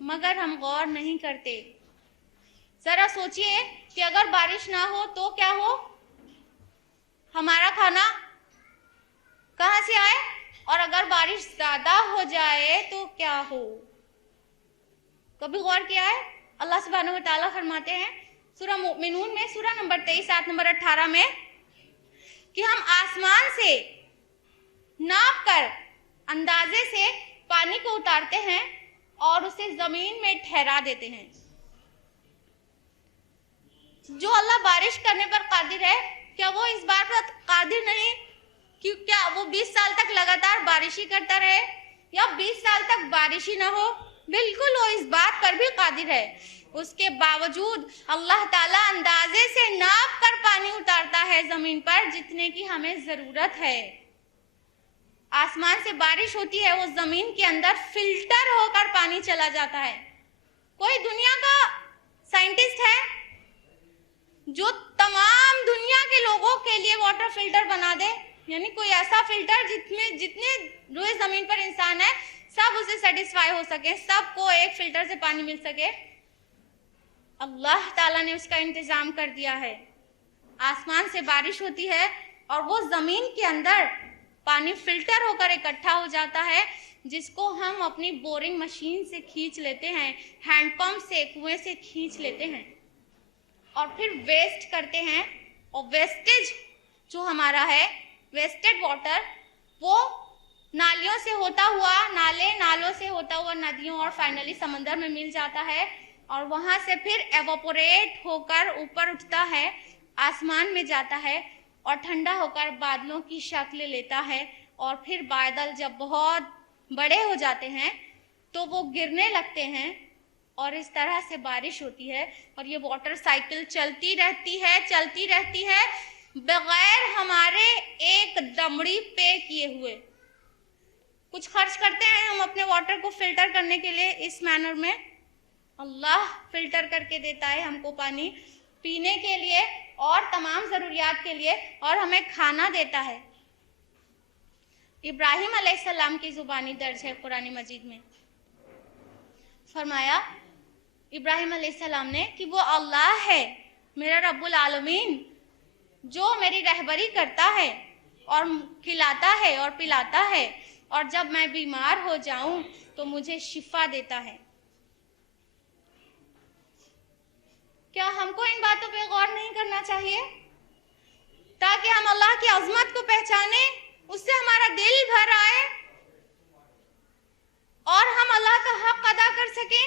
मगर हम गौर नहीं करते। जरा सोचिए कि अगर बारिश ना हो तो क्या हो? हमारा खाना कहां से आए? और अगर बारिश ज्यादा हो जाए तो क्या हो? कभी गौर किया है? अल्लाह सुब्हानहू व तआला फरमाते हैं सूरह मुमिनून में सूरह नंबर 23 आयत नंबर 18 में कि हम आसमान से नाप कर अंदाजे से पानी को उतारते हैं और उसे जमीन में ठहरा देते हैं। जो अल्लाह बारिश करने पर कादिर है, क्या वो इस बात पर कादिर नहीं कि क्या वो 20 साल तक लगातार बारिश ही करता रहे या 20 साल तक बारिश ही ना हो? बिल्कुल वो इस बात पर भी कादिर है। उसके बावजूद अल्लाह ताला अंदाजे से नाप कर पानी उतारता है जमीन पर जितने की हमें जरूरत है। आसमान से बारिश होती है, वो जमीन के अंदर फिल्टर होकर पानी चला जाता है। कोई दुनिया का साइंटिस्ट है जो तमाम दुनिया के लोगों के लिए वाटर फिल्टर बना दे? यानी कोई ऐसा फिल्टर जितने जितने रोए जमीन पर इंसान है सब उसे सेटिस्फाई हो सके, सबको एक फिल्टर से पानी मिल सके। अल्लाह ताला ने उसका इंतजाम कर दिया है। आसमान से बारिश होती है और वो जमीन के अंदर पानी फिल्टर होकर इकट्ठा हो जाता है, जिसको हम अपनी बोरिंग मशीन से खींच लेते हैं, हैंडपंप से, कुएं से खींच लेते हैं और फिर वेस्ट करते हैं। और वेस्टेज जो हमारा है, वेस्टेड वाटर, वो नालियों से होता हुआ, नालों से होता हुआ नदियों और फाइनली समंदर में मिल जाता है और वहां से फिर एवोपोरेट होकर ऊपर उठता है, आसमान में जाता है और ठंडा होकर बादलों की शक्ल लेता है। और फिर बादल जब बहुत बड़े हो जाते हैं तो वो गिरने लगते हैं और इस तरह से बारिश होती है। और ये वाटर साइकिल चलती रहती है बगैर हमारे एक दमड़ी पे किए हुए। कुछ खर्च करते हैं हम अपने वाटर को फिल्टर करने के लिए इस मैनर में, अल्लाह फिल्टर करके देता है हमको पानी पीने के लिए और तमाम ज़रूरियात के लिए, और हमें खाना देता है। इब्राहिम अलैहिस्सलाम की ज़ुबानी दर्ज है कुरान मजीद में, फरमाया इब्राहिम अलैहिस्सलाम ने कि वो अल्लाह है मेरा रब्बुल आलमीन जो मेरी रहबरी करता है और खिलाता है और पिलाता है, और जब मैं बीमार हो जाऊं तो मुझे शिफा देता है। क्या हमको इन बातों पे गौर नहीं करना चाहिए ताकि हम अल्लाह की अजमत को पहचाने, उससे हमारा दिल भर आए और हम अल्लाह का हक अदा कर सकें?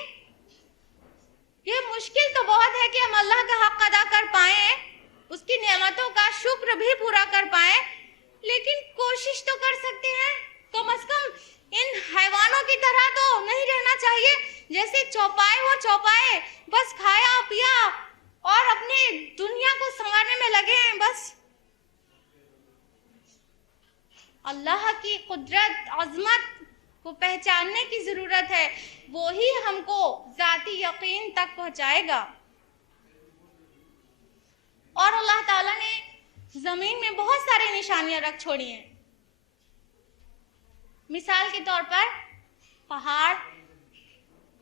ये मुश्किल तो बहुत है कि हम अल्लाह का हक अदा कर पाए, उसकी नेमतों का शुक्र भी पूरा कर पाए, लेकिन कोशिश तो कर सकते हैं। कम से कम इन हैवानों की तरह तो नहीं रहना चाहिए, जैसे चौपाए वो चौपाए, बस खाया पिया और अपने दुनिया को संवारने में लगे हैं बस। अल्लाह की कुदरत, अजमत को पहचानने की जरूरत है, वो ही हमको जाती यकीन तक पहुंचाएगा। और अल्लाह ताला ने जमीन में बहुत सारी निशानियां रख छोड़ी हैं। मिसाल के तौर पर पहाड़,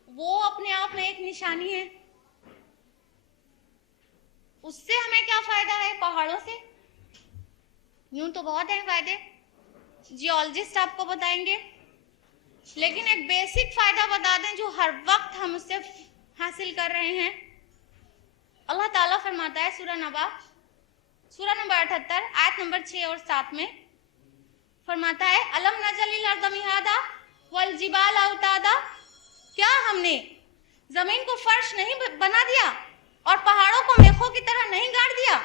वो अपने आप में एक निशानी है। उससे हमें क्या फायदा है पहाड़ों से? यूं तो बहुत है फायदे, जियोलॉजिस्ट आपको बताएंगे, लेकिन एक बेसिक फायदा बता दें जो हर वक्त हम उससे हासिल कर रहे हैं। अल्लाह ताला फरमाता है सूरह नबा, सूरह नंबर 78 आयत नंबर 6 और 7 में फरमाता है, अलम नजलिल अर्द मिहादा वल जिबाल औतादा, क्या हमने जमीन को फर्श नहीं बना दिया और पहाड़ों को मेखों की तरह नहीं गाड़ दिया?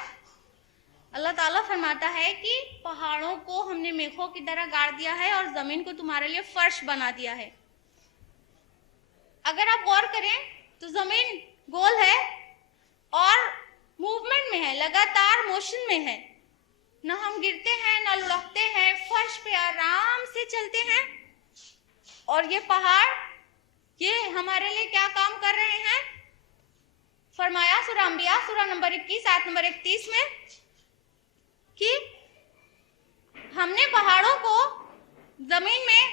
अल्लाह ताला फरमाता है कि पहाड़ों को हमने मेखों की तरह गाड़ दिया है और जमीन को तुम्हारे लिए फर्श बना दिया है। अगर आप गौर करें तो जमीन गोल है और मूवमेंट में है, लगातार मोशन में है, ना हम गिरते हैं ना लुढ़कते हैं, फर्श पे आराम से चलते हैं। और ये पहाड़, ये हमारे लिए क्या काम कर रहे हैं? फरमाया सूरह अंबिया सूरह नंबर 21 आयत नंबर 31 में कि हमने पहाड़ों को जमीन में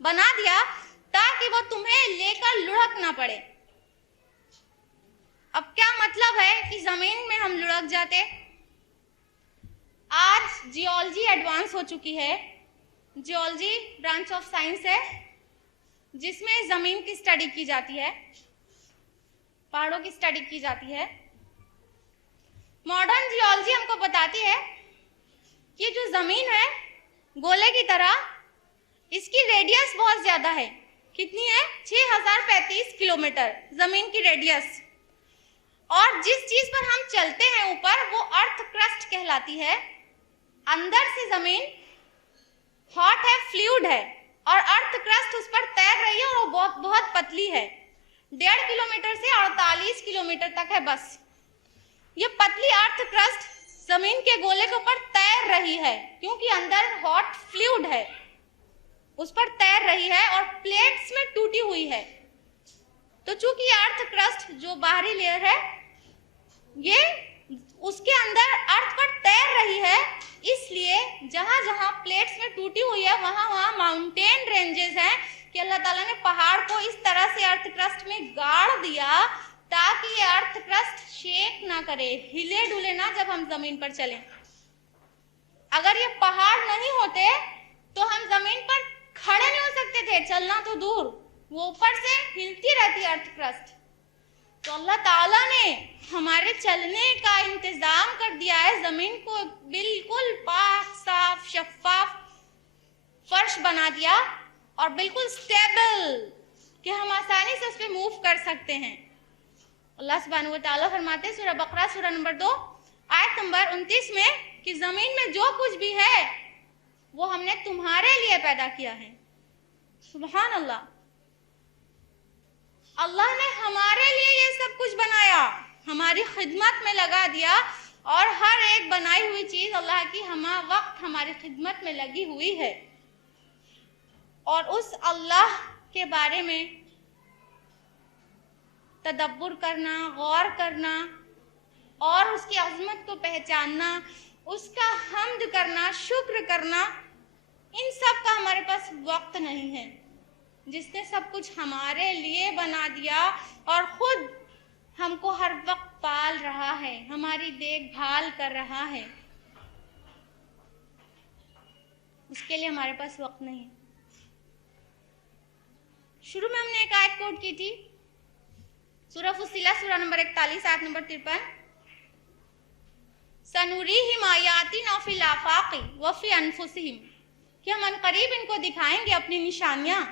बना दिया ताकि वो तुम्हें लेकर लुढ़क ना पड़े। अब क्या मतलब है कि जमीन में हम लुढ़क जाते? आज जियोलॉजी एडवांस हो चुकी है, जियोलॉजी ब्रांच ऑफ साइंस है जिसमें जमीन की स्टडी की जाती है, पहाड़ों की स्टडी की जाती है। मॉडर्न जियोलॉजी हमको बताती है कि जो जमीन है गोले की तरह, इसकी रेडियस बहुत ज्यादा है। कितनी है? 6035 किलोमीटर जमीन की रेडियस। और जिस चीज पर हम चलते हैं ऊपर, वो अर्थ क्रस्ट कहलाती है। अंदर से जमीन हॉट है, फ्लूइड है, और अर्थ क्रस्ट उस पर तैर रही है और वो बहुत बहुत पतली है, 1.5 किलोमीटर से 48 किलोमीटर तक है बस। ये पतली अर्थ क्रस्ट जमीन के गोले के ऊपर तैर रही है क्योंकि अंदर हॉट फ्लूइड है, उस पर तैर रही है और प्लेट्स में टूटी हुई है। तो चूंकि अर्थ क्रस्ट जो बाहरी लेयर है ये उसके अंदर अर्थ पर तैर रही है, इसलिए जहां जहां प्लेट्स में टूटी हुई है वहां वहां माउंटेन रेंजेस हैं कि अल्लाह ताला ने पहाड़ को इस तरह से अर्थ क्रस्ट में गाड़ दिया ताकि ये अर्थ क्रस्ट शेक ना करे, हिले डुले ना जब हम जमीन पर चलें। अगर ये पहाड़ नहीं होते तो हम जमीन पर खड़े नहीं हो सकते थे, चलना तो दूर, वो ऊपर से हिलती रहती अर्थ क्रस्ट। तो अल्लाह ताला ने हमारे चलने का इंतजाम कर दिया है, जमीन को बिल्कुल पाक साफ शफाफ फर्श बना दिया और बिल्कुल स्टेबल कि हम आसानी से उस पर मूव कर सकते हैं। अल्लाह सुब्हानहू व तआला फरमाते हैं सूरह बकरा सूरह नंबर 2 आयत नंबर 29 में कि जमीन में जो कुछ भी है वो हमने तुम्हारे लिए पैदा किया है। सुभान अल्लाह, अल्लाह ने हमारे लिए ये सब कुछ बनाया, हमारी खिदमत में लगा दिया और हर एक बनाई हुई चीज अल्लाह की वक्त हमारी खिदमत में लगी हुई है। और उस अल्लाह के बारे में तदब्बुर करना, गौर करना और उसकी अज़मत को पहचानना, उसका हम्द करना, शुक्र करना, इन सब का हमारे पास वक्त नहीं है। जिसने सब कुछ हमारे लिए बना दिया और खुद हमको हर वक्त पाल रहा है, हमारी देखभाल कर रहा है, उसके लिए हमारे पास वक्त नहीं। शुरू में हमने एक आयत कोट की थी, सूरह फुस्सिलत सूरह नंबर 41 आयत नंबर 53, सनुरीहिम आयातिना फिल आफाक़ि व फी अनफुसिहिम, कि हम अनकरीब इनको दिखाएंगे अपनी निशानियां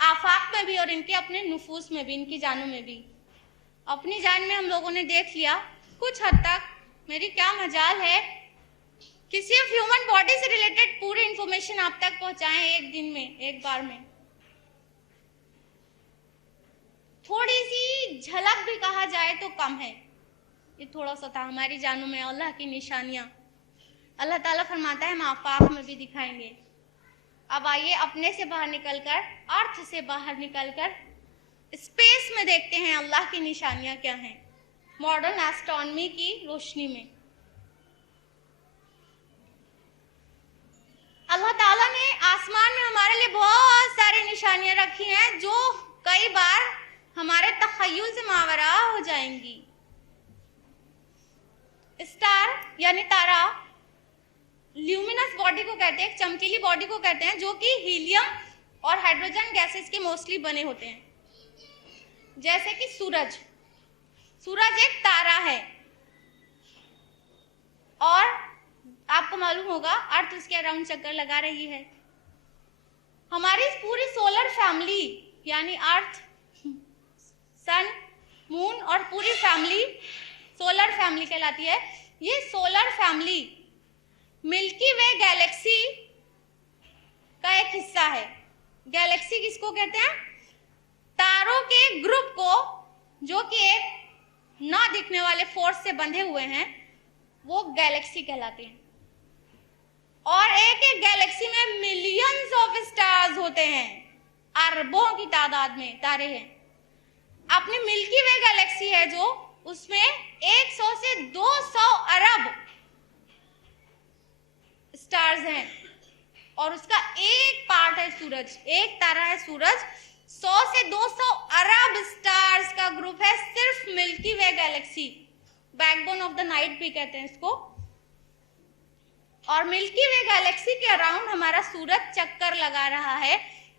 आफाक में भी और इनके अपने नुफूस में भी, इनकी जानों में भी। अपनी जान में हम लोगों ने देख लिया कुछ हद तक, मेरी क्या मजाल है किसी ह्यूमन बॉडी से रिलेटेड पूरी इंफॉर्मेशन आप तक पहुंचाएं एक दिन में, एक बार में। थोड़ी सी झलक भी कहा जाए तो कम है, ये थोड़ा सा था हमारी जानों में अल्लाह की निशानियां। अल्लाह ताला फरमाता है हम आफाक में भी दिखाएंगे। अब आइए अपने से बाहर निकलकर, अर्थ से बाहर निकलकर स्पेस में देखते हैं अल्लाह की निशानियां क्या हैं, मॉडर्न एस्ट्रोनॉमी की रोशनी में। अल्लाह ताला ने आसमान में हमारे लिए बहुत सारी निशानियां रखी हैं जो कई बार हमारे तखय्युल से मावरा हो जाएंगी। स्टार यानी तारा ल्यूमिनस बॉडी को कहते हैं, चमकीली बॉडी को कहते हैं, जो कि हीलियम और हाइड्रोजन गैसेस के मोस्टली बने होते हैं। जैसे कि सूरज, सूरज एक तारा है और आपको मालूम होगा अर्थ उसके अराउंड चक्कर लगा रही है। हमारी पूरी सोलर फैमिली यानी अर्थ, सन, मून और पूरी फैमिली सोलर फैमिली कहलाती है। ये सोलर फैमिली मिल्की वे गैलेक्सी का एक हिस्सा है। गैलेक्सी किसको कहते हैं? तारों के ग्रुप को, जो कि एक ना दिखने वाले फोर्स से बंधे हुए हैं, वो गैलेक्सी कहलाते हैं। और एक एक गैलेक्सी में मिलियंस ऑफ स्टार्स होते हैं, अरबों की तादाद में तारे हैं। अपनी मिल्की वे गैलेक्सी है जो, उसमें 100 से 200 अरब स्टार्स हैं और उसका एक पार्ट है सूरज, एक तारा है सूरज। 100 से 200 अरब स्टार्स का ग्रुप है सिर्फ milky way Galaxy, backbone of the night भी कहते हैं इसको। और मिल्की वे गैलेक्सी के अराउंड हमारा सूरज चक्कर लगा रहा है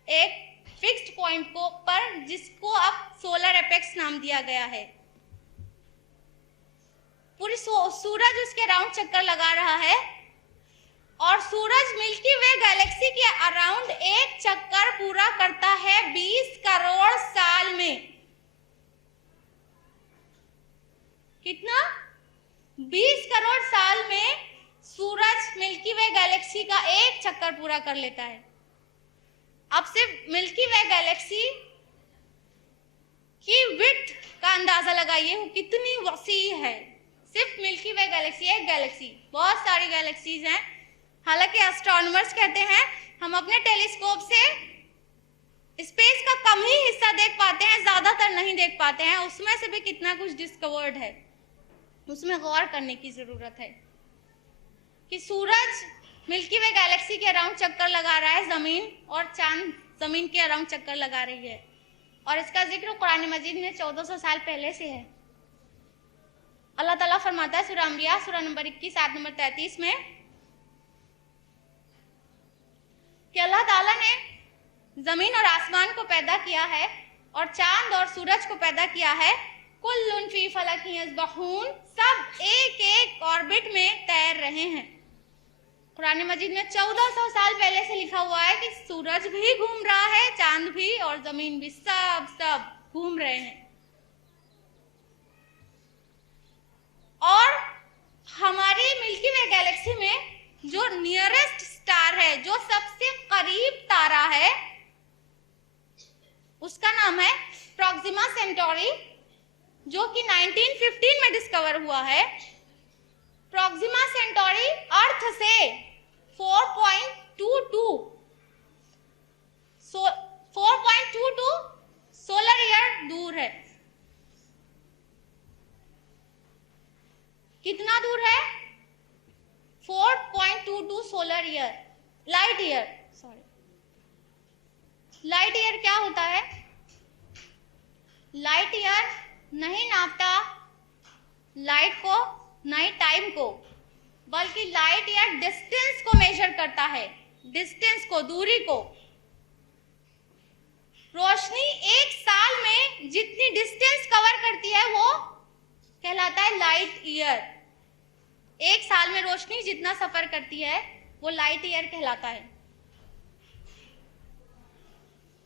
एक फिक्स्ड पॉइंट को पर, जिसको अब सोलर एपेक्स नाम दिया गया है। पूरी सूरज उसके अराउंड चक्कर लगा रहा है और सूरज मिल्की वे गैलेक्सी के अराउंड एक चक्कर पूरा करता है 20 करोड़ साल में। कितना? 20 करोड़ साल में सूरज मिल्की वे गैलेक्सी का एक चक्कर पूरा कर लेता है। अब सिर्फ मिल्की वे गैलेक्सी की विड्थ का अंदाजा लगाइए वो कितनी वसी है। सिर्फ मिल्की वे गैलेक्सी, एक गैलेक्सी, बहुत सारी गैलेक्सीज हैं। हालांकि एस्ट्रोनॉमर्स कहते हैं हम अपने टेलीस्कोप से स्पेस का कम ही हिस्सा देख पाते हैं, ज्यादातर नहीं देख पाते हैं। उसमें से भी कितना कुछ डिस्कवर्ड है, उसमें गौर करने की जरूरत है कि सूरज मिल्की वे गैलेक्सी के अराउंड चक्कर लगा रहा है जमीन, और चांद जमीन के अराउंड चक्कर लगा रही है, और इसका जिक्र कुरान मजीद में 1400 साल पहले से है। अल्लाह ताला फरमाता है सूरह अंबिया सूरह नंबर 21 आयत नंबर 33 में कि अल्लाह ताला ने जमीन और आसमान को पैदा किया है और चांद और सूरज को पैदा किया है। कुल्लुन फी फलकिन यस्बहून, सब एक एक ऑर्बिट में तैर रहे हैं। कुरान मजीद में 1400 साल पहले से लिखा हुआ है कि सूरज भी घूम रहा है, चांद भी और जमीन भी, सब घूम रहे हैं। और हमारी मिल्की वे गैलेक्सी में जो नियरेस्ट स्टार है, जो सबसे करीब तारा है, उसका नाम है प्रॉक्सिमा सेंटोरी, जो कि 1915 में डिस्कवर हुआ है। प्रॉक्सिमा सेंटोरी अर्थ से 4.22 सोलर ईयर दूर है। कितना दूर है? 4.22 solar year, light year, sorry. Light year क्या होता है? लाइट ईयर नहीं नापता लाइट को, नहीं टाइम को, बल्कि लाइट ईयर डिस्टेंस को मेजर करता है, डिस्टेंस को, दूरी को। रोशनी एक साल में जितनी डिस्टेंस कवर करती है वो कहलाता है लाइट ईयर। एक साल में रोशनी जितना सफर करती है वो लाइट ईयर कहलाता है।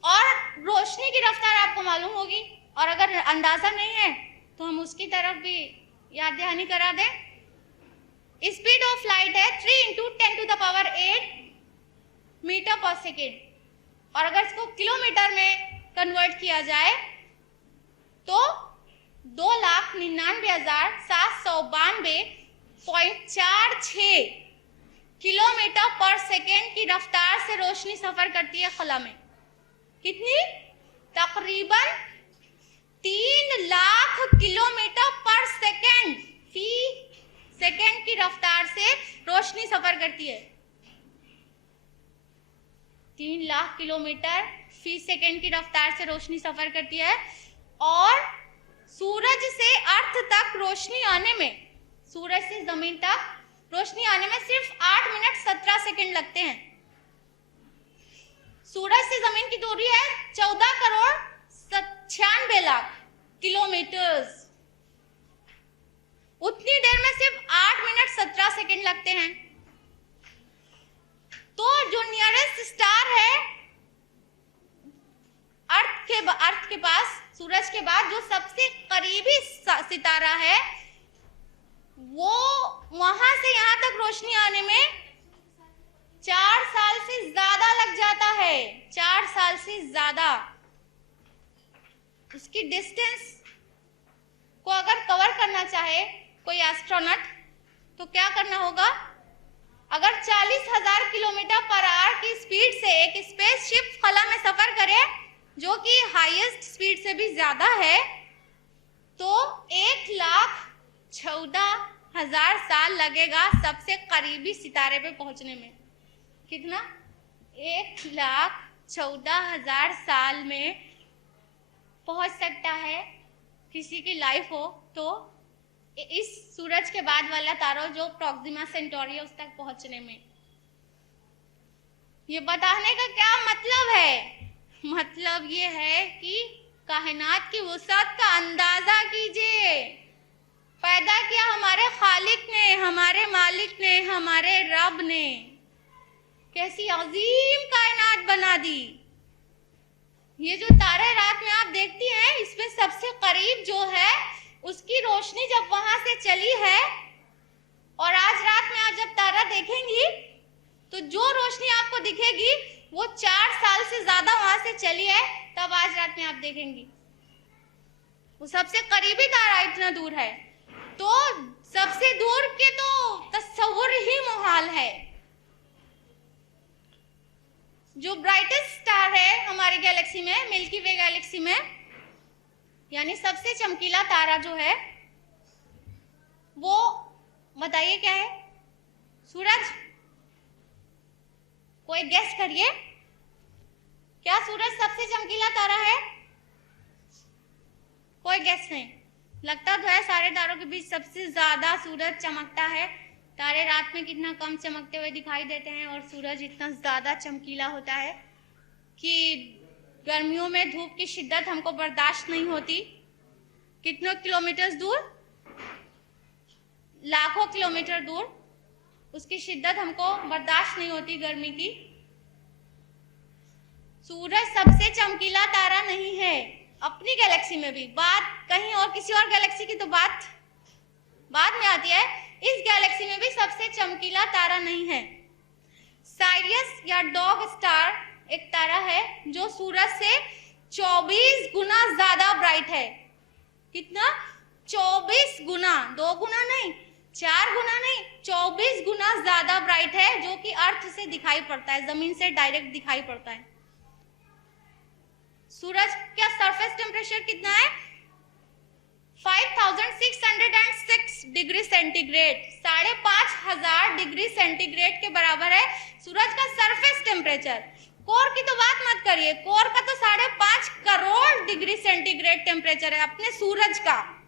और रोशनी की रफ्तार आपको मालूम होगी, और अगर अंदाजा नहीं है तो हम उसकी तरफ भी याद दहानी करा दें। स्पीड ऑफ लाइट है 3 × 10⁸ मीटर पर सेकेंड, और अगर इसको किलोमीटर में कन्वर्ट किया जाए तो 2,99,792.46 किलोमीटर पर सेकेंड की रफ्तार से रोशनी सफर करती है खला में। कितनी? तकरीबन 3 लाख किलोमीटर पर सेकेंड, फी सेकेंड की रफ्तार से रोशनी सफर करती है। 3 लाख किलोमीटर फी सेकेंड की रफ्तार से रोशनी सफर करती है। और सूरज से अर्थ तक रोशनी आने में, सूरज से जमीन तक रोशनी आने में सिर्फ 8 मिनट 17 सेकेंड लगते हैं। सूरज से जमीन की दूरी है 14,96,00,000 किलोमीटर। उतनी देर में सिर्फ 8 मिनट 17 सेकेंड लगते हैं। तो जो नियरेस्ट स्टार है अर्थ के पास, सूरज के बाद जो सबसे करीबी सितारा है, वो वहां से यहां तक रोशनी आने में 4 साल से ज्यादा लग जाता है। 4 साल से ज्यादा। उसकी डिस्टेंस को अगर कवर करना चाहे कोई एस्ट्रोनॉट तो क्या करना होगा? अगर 40,000 किलोमीटर पर आवर की स्पीड से एक स्पेसशिप खला में सफर करे, जो कि हाईएस्ट स्पीड से भी ज्यादा है, तो 1,14,000 साल लगेगा सबसे करीबी सितारे पे पहुंचने में। कितना? 1,14,000 साल में पहुंच सकता है किसी की लाइफ हो तो इस सूरज के बाद वाला तारा जो प्रॉक्सिमा सेंटोरी है उस तक पहुंचने में। ये बताने का क्या मतलब है? मतलब ये है कि कायनात की वुसअत का अंदाजा कीजिए। पैदा किया हमारे खालिक ने, हमारे मालिक ने, हमारे रब ने। कैसी अजीम कायनात बना दी। ये जो तारे रात में आप देखती हैं, इसमें सबसे करीब जो है उसकी रोशनी जब वहां से चली है, और आज रात में आप जब तारा देखेंगी तो जो रोशनी आपको दिखेगी वो 4 साल से ज्यादा वहां से चली है, तब आज रात में आप देखेंगी। वो सबसे करीबी तारा इतना दूर है, तो सबसे दूर के तो तस्वुर ही मुहाल है। जो ब्राइटेस्ट स्टार है हमारी गैलेक्सी में, मिल्की वे गैलेक्सी में, यानी सबसे चमकीला तारा जो है वो बताइए क्या है? सूरज। कोई गेस करिए, क्या सूरज सबसे चमकीला तारा है? कोई गेस नहीं। लगता तो है सारे तारों के बीच सबसे ज्यादा सूरज चमकता है। तारे रात में कितना कम चमकते हुए दिखाई देते हैं और सूरज इतना ज्यादा चमकीला होता है कि गर्मियों में धूप की शिद्दत हमको बर्दाश्त नहीं होती। कितनों किलोमीटर दूर, लाखों किलोमीटर दूर, उसकी शिद्दत हमको बर्दाश्त नहीं होती गर्मी की। सूरज सबसे चमकीला तारा नहीं है अपनी गैलेक्सी में भी। बात कहीं और किसी और गैलेक्सी की तो बात बाद में आती है। इस गैलेक्सी में भी सबसे चमकीला तारा नहीं है। साइरियस या डॉग स्टार एक तारा है जो सूरज से 24 गुना ज्यादा ब्राइट है। कितना? 24 गुना, 2 गुना नहीं, 4 गुना नहीं, 24 गुना ज्यादा ब्राइट है, जो कि अर्थ से दिखाई पड़ता है, जमीन से डायरेक्ट दिखाई पड़ता है। सूरज का सरफेस टेम्परेचर कितना है? 5606 डिग्री सेंटीग्रेड, 5500 डिग्री सेंटीग्रेड के बराबर है सूरज का सरफेस टेम्परेचर। कोर की तो बात मत करिए, कोर का तो 5.5 करोड़ डिग्री सेंटीग्रेड टेम्परेचर है अपने सूरज का।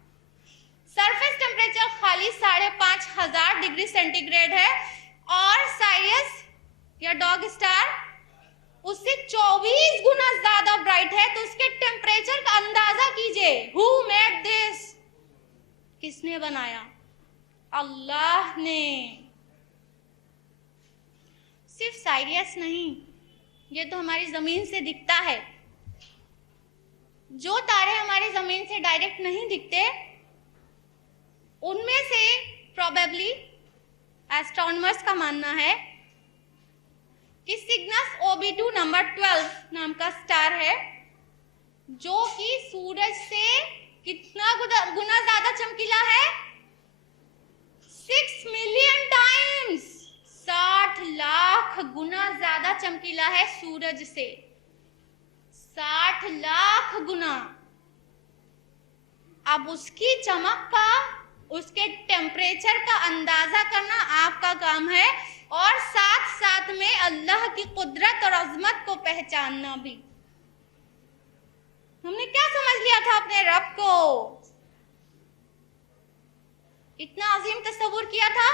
सरफेस टेम्परेचर खाली 5500 डिग्री सेंटीग्रेड है। और साइरियस या डॉग स्टार उससे 24 गुना ज्यादा ब्राइट है। तो उसके टेम्परेचर का अंदाजा कीजिए। Who made this? किसने बनाया? अल्लाह ने। सिर्फ साइरियस नहीं, ये तो हमारी जमीन से दिखता है। जो तारे हमारी जमीन से डायरेक्ट नहीं दिखते, उनमें से प्रोबेबली एस्ट्रोनॉमर्स का मानना है कि सिग्नस OB2 नंबर 12 नाम का स्टार है, जो कि सूरज से कितना गुना ज्यादा चमकीला है? 6 मिलियन टाइम्स, 60 लाख गुना ज्यादा चमकीला है सूरज से। 60 लाख गुना। अब उसकी चमक का, उसके टेम्परेचर का अंदाजा करना आपका काम है, और साथ साथ में अल्लाह की कुदरत और अजमत को पहचानना भी। हमने क्या समझ लिया था अपने रब को? इतना अजीम तस्वुर किया था।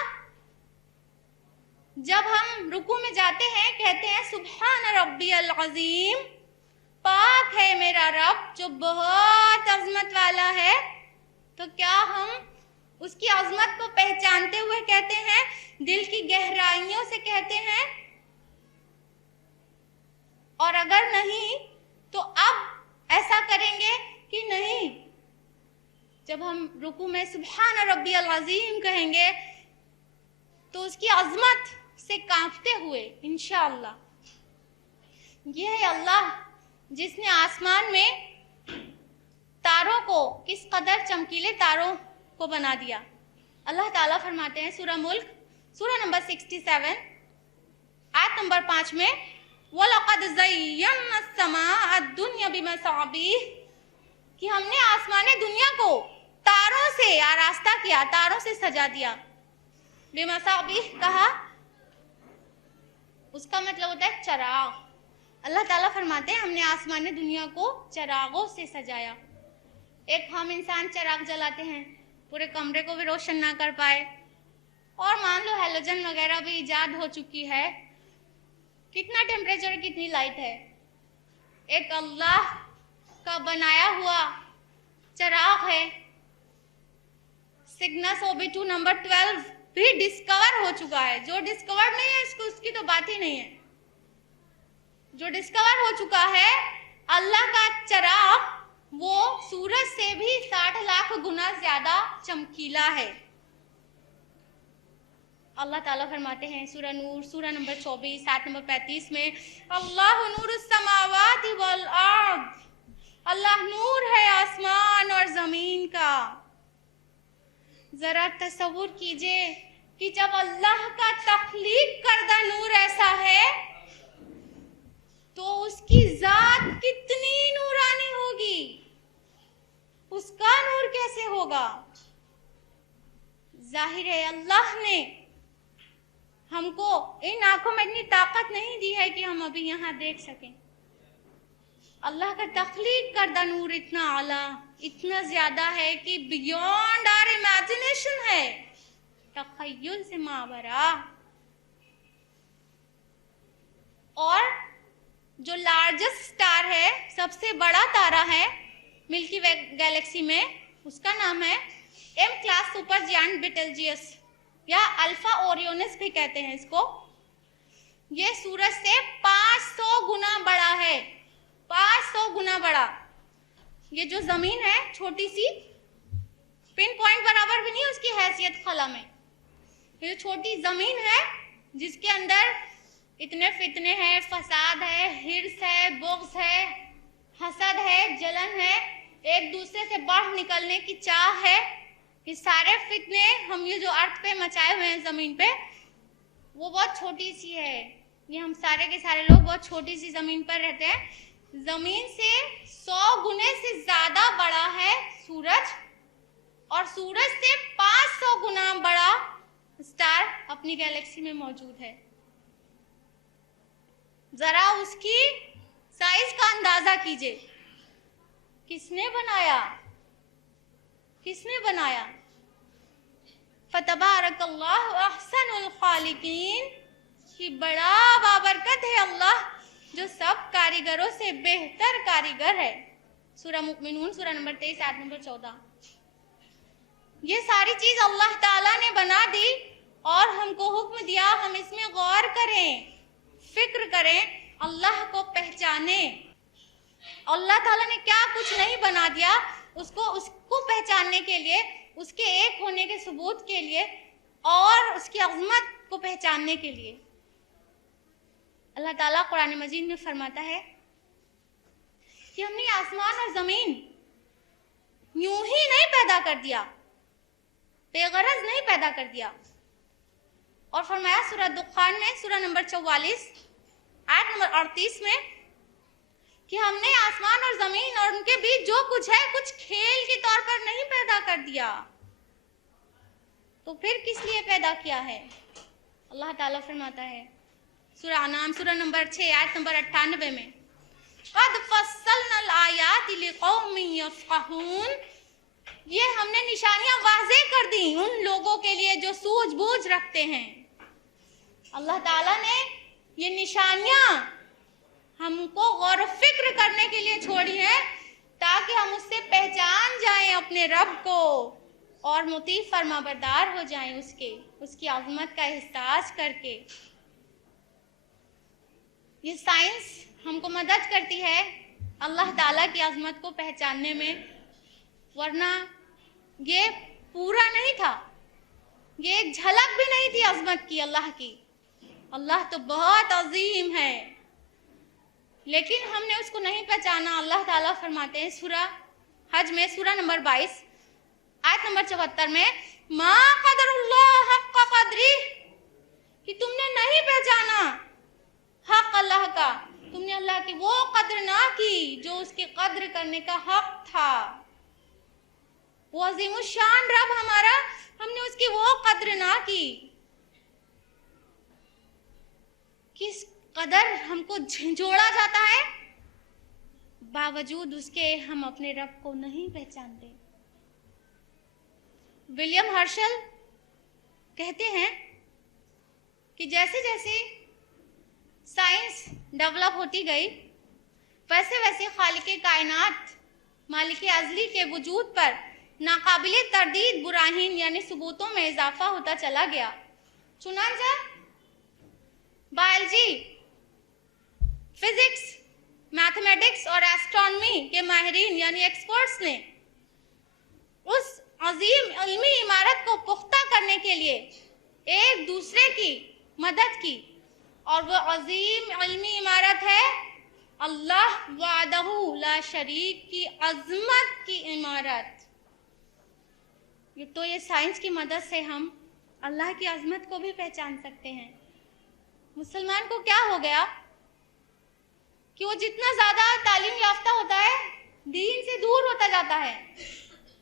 जब हम रुकू में जाते हैं, कहते हैं सुब्हान रब्बियल अज़ीम, पाक है मेरा रब जो बहुत अजमत वाला है। तो क्या हम उसकी अजमत को पहचानते हुए कहते हैं, दिल की गहराइयों से कहते हैं? और अगर नहीं तो अब ऐसा करेंगे कि नहीं? जब हम रुकू में सुब्हान रब्बियल अज़ीम कहेंगे तो उसकी अजमत से कांपते हुए इंशाअल्लाह। यह है अल्लाह जिसने आसमान में तारों को, किस कदर चमकीले तारों को बना दिया। अल्लाह ताला फरमाते हैं सूरह मुल्क, सूरह नंबर 67 आयत नंबर 5 में, वलक़द ज़य्यना अस्समाअ अद-दुन्या बिमसाबीह, कि हमने आसमान दुनिया को तारों से आरास्ता किया, तारों से सजा दिया। बिमसाबीह कहा, उसका मतलब होता है चराग। अल्लाह ताला फरमाते हैं हमने आसमान दुनिया को चरागों से सजाया। एक हम इंसान चराग जलाते हैं, पूरे कमरे को भी रोशन ना कर पाए, और मान लो हैलोजन वगैरह भी इजाद हो चुकी है, कितना टेम्परेचर, कितनी लाइट है। एक अल्लाह का बनाया हुआ चराग है। सिग्नस OB2 नंबर 12 भी डिस्कवर हो चुका है। जो डिस्कवर नहीं है उसकी तो बात ही नहीं है। जो डिस्कवर हो चुका है, अल्लाह का चराग वो सूरज से भी 60 लाख गुना ज्यादा चमकीला है। अल्लाह ताला फरमाते हैं सूरह नूर सूरह नंबर 24 आयत नंबर 35 में, अल्लाह नूरुस समावाति वल अर्द, अल्लाह नूर है आसमान और जमीन का। जरा तसव्वुर कीजिए कि जब अल्लाह का तख्लीक करदा नूर ऐसा है तो उसकी जात कितनी नूरानी होगी, उसका नूर कैसे होगा। जाहिर है अल्लाह ने हमको इन आंखों में इतनी ताकत नहीं दी है कि हम अभी यहाँ देख सकें। अल्लाह का तख्लीक करदा नूर इतना आला, इतना ज्यादा है कि बियॉन्ड आवर इमेजिनेशन है, तखय्युल से मावरा। और जो लार्जेस्ट स्टार है, सबसे बड़ा तारा है मिल्की वे गैलेक्सी में, उसका नाम है एम क्लास सुपर जायंट बेटेल्जियस या अल्फा ओरियोनिस भी कहते हैं इसको। ये सूरज से 500 गुना बड़ा है, 500 गुना बड़ा। ये जो जमीन है छोटी सी, पिन पॉइंट बराबर भी नहीं उसकी हैसियत खला में। ये छोटी जमीन है जिसके अंदर इतने फितने हैं, फसाद है, हिर्स है, बुग़्ज़ है, हसद है, जलन है, एक दूसरे से बढ़ निकलने की चाह है। ये सारे फितने हम ये जो अर्थ पे मचाए हुए हैं जमीन पे, वो बहुत छोटी सी है। ये हम सारे के सारे लोग बहुत छोटी सी जमीन पर रहते हैं। जमीन से 100 गुने से ज्यादा बड़ा है सूरज, और सूरज से 500 गुना बड़ा स्टार अपनी गैलेक्सी में मौजूद है। जरा उसकी साइज का अंदाजा कीजिए। किसने बनाया, किसने बनाया? फतबारकल्लाहु अहसनुल खालिकीन, कि बड़ा बाबरकत है अल्लाह जो सब कारीगरों से बेहतर कारीगर है। सूरह मुमिनून सूरह नंबर 23 आयत नंबर 14। ये सारी चीज अल्लाह ताला ने बना दी और हमको हुक्म दिया हम इसमें गौर करें, फिक्र करें, अल्लाह को पहचाने। अल्लाह ताला ने क्या कुछ नहीं बना दिया उसको पहचानने के लिए, उसके एक होने के सबूत के लिए और उसकी अज़मत को पहचानने के लिए। अल्लाह ताला कुरान मजीद में फरमाता है कि हमने आसमान और जमीन यूं ही नहीं पैदा कर दिया, बेगरज नहीं पैदा कर दिया। और फरमाया सूरह दुखान में सूरह नंबर 44 आयत नंबर 38 में कि हमने आसमान और जमीन और उनके बीच जो कुछ है कुछ खेल के तौर पर नहीं पैदा कर दिया। तो फिर किस लिए पैदा किया है? अल्लाह ताला फरमाता है सूरह अनाम सूरह नंबर 6 आयत नंबर 98 में, क़द फ़स्सलनल आयाति लिक़ौमिन यफ़क़हून, ये हमने निशानियां वाज़ेह कर दी उन लोगों के लिए जो सूझबूझ रखते हैं। अल्लाह ताला ने ये निशानियां हमको गौर फिक्र करने के लिए छोड़ी है ताकि हम उससे पहचान जाएं अपने रब को और मुती फरमाबरदार हो जाएं उसकी आज़मत का एहसास करके। ये साइंस हमको मदद करती है अल्लाह ताला की आज़मत को पहचानने में, वरना ये पूरा नहीं था, ये एक झलक भी नहीं थी अज़मत की अल्लाह की। अल्लाह तो बहुत अजीम है, लेकिन हमने उसको नहीं पहचाना। अल्लाह ताला फरमाते हैं सूरह हज में सूरह नंबर 22 आयत नंबर 74 में, मा क़दरुल्लाह हक़्क़ क़द्रिही, कि तुमने नहीं पहचाना हक अल्लाह का, तुमने अल्लाह की वो कद्र ना की जो उसकी कद्र करने का हक था। वो अज़ीमुश्शान रब हमारा, हमने उसकी वो कद्र ना की। किस कदर हमको झिंझोड़ा जाता है, बावजूद उसके हम अपने रब को नहीं पहचानते। विलियम हर्शल कहते हैं कि जैसे जैसे साइंस डेवलप होती गई वैसे वैसे खालिके कायनात मालिक अज़ली के वजूद पर नाकाबिले तरदीद बुराहीन यानी सबूतों में इजाफा होता चला गया। चुनांचे बायोलॉजी, फिजिक्स, मैथमेटिक्स और एस्ट्रोनॉमी के माहिरीन यानी एक्सपर्ट्स ने उस अजीम इल्मी इमारत को पुख्ता करने के लिए एक दूसरे की मदद की, और वो अजीम इल्मी इमारत है अल्लाह वादहू ला शरीक की अजमत की इमारत। तो ये साइंस की मदद से हम अल्लाह की अजमत को भी पहचान सकते हैं। मुसलमान को क्या हो गया कि वो जितना ज्यादा तालीम याफ्ता होता है दीन से दूर होता जाता है,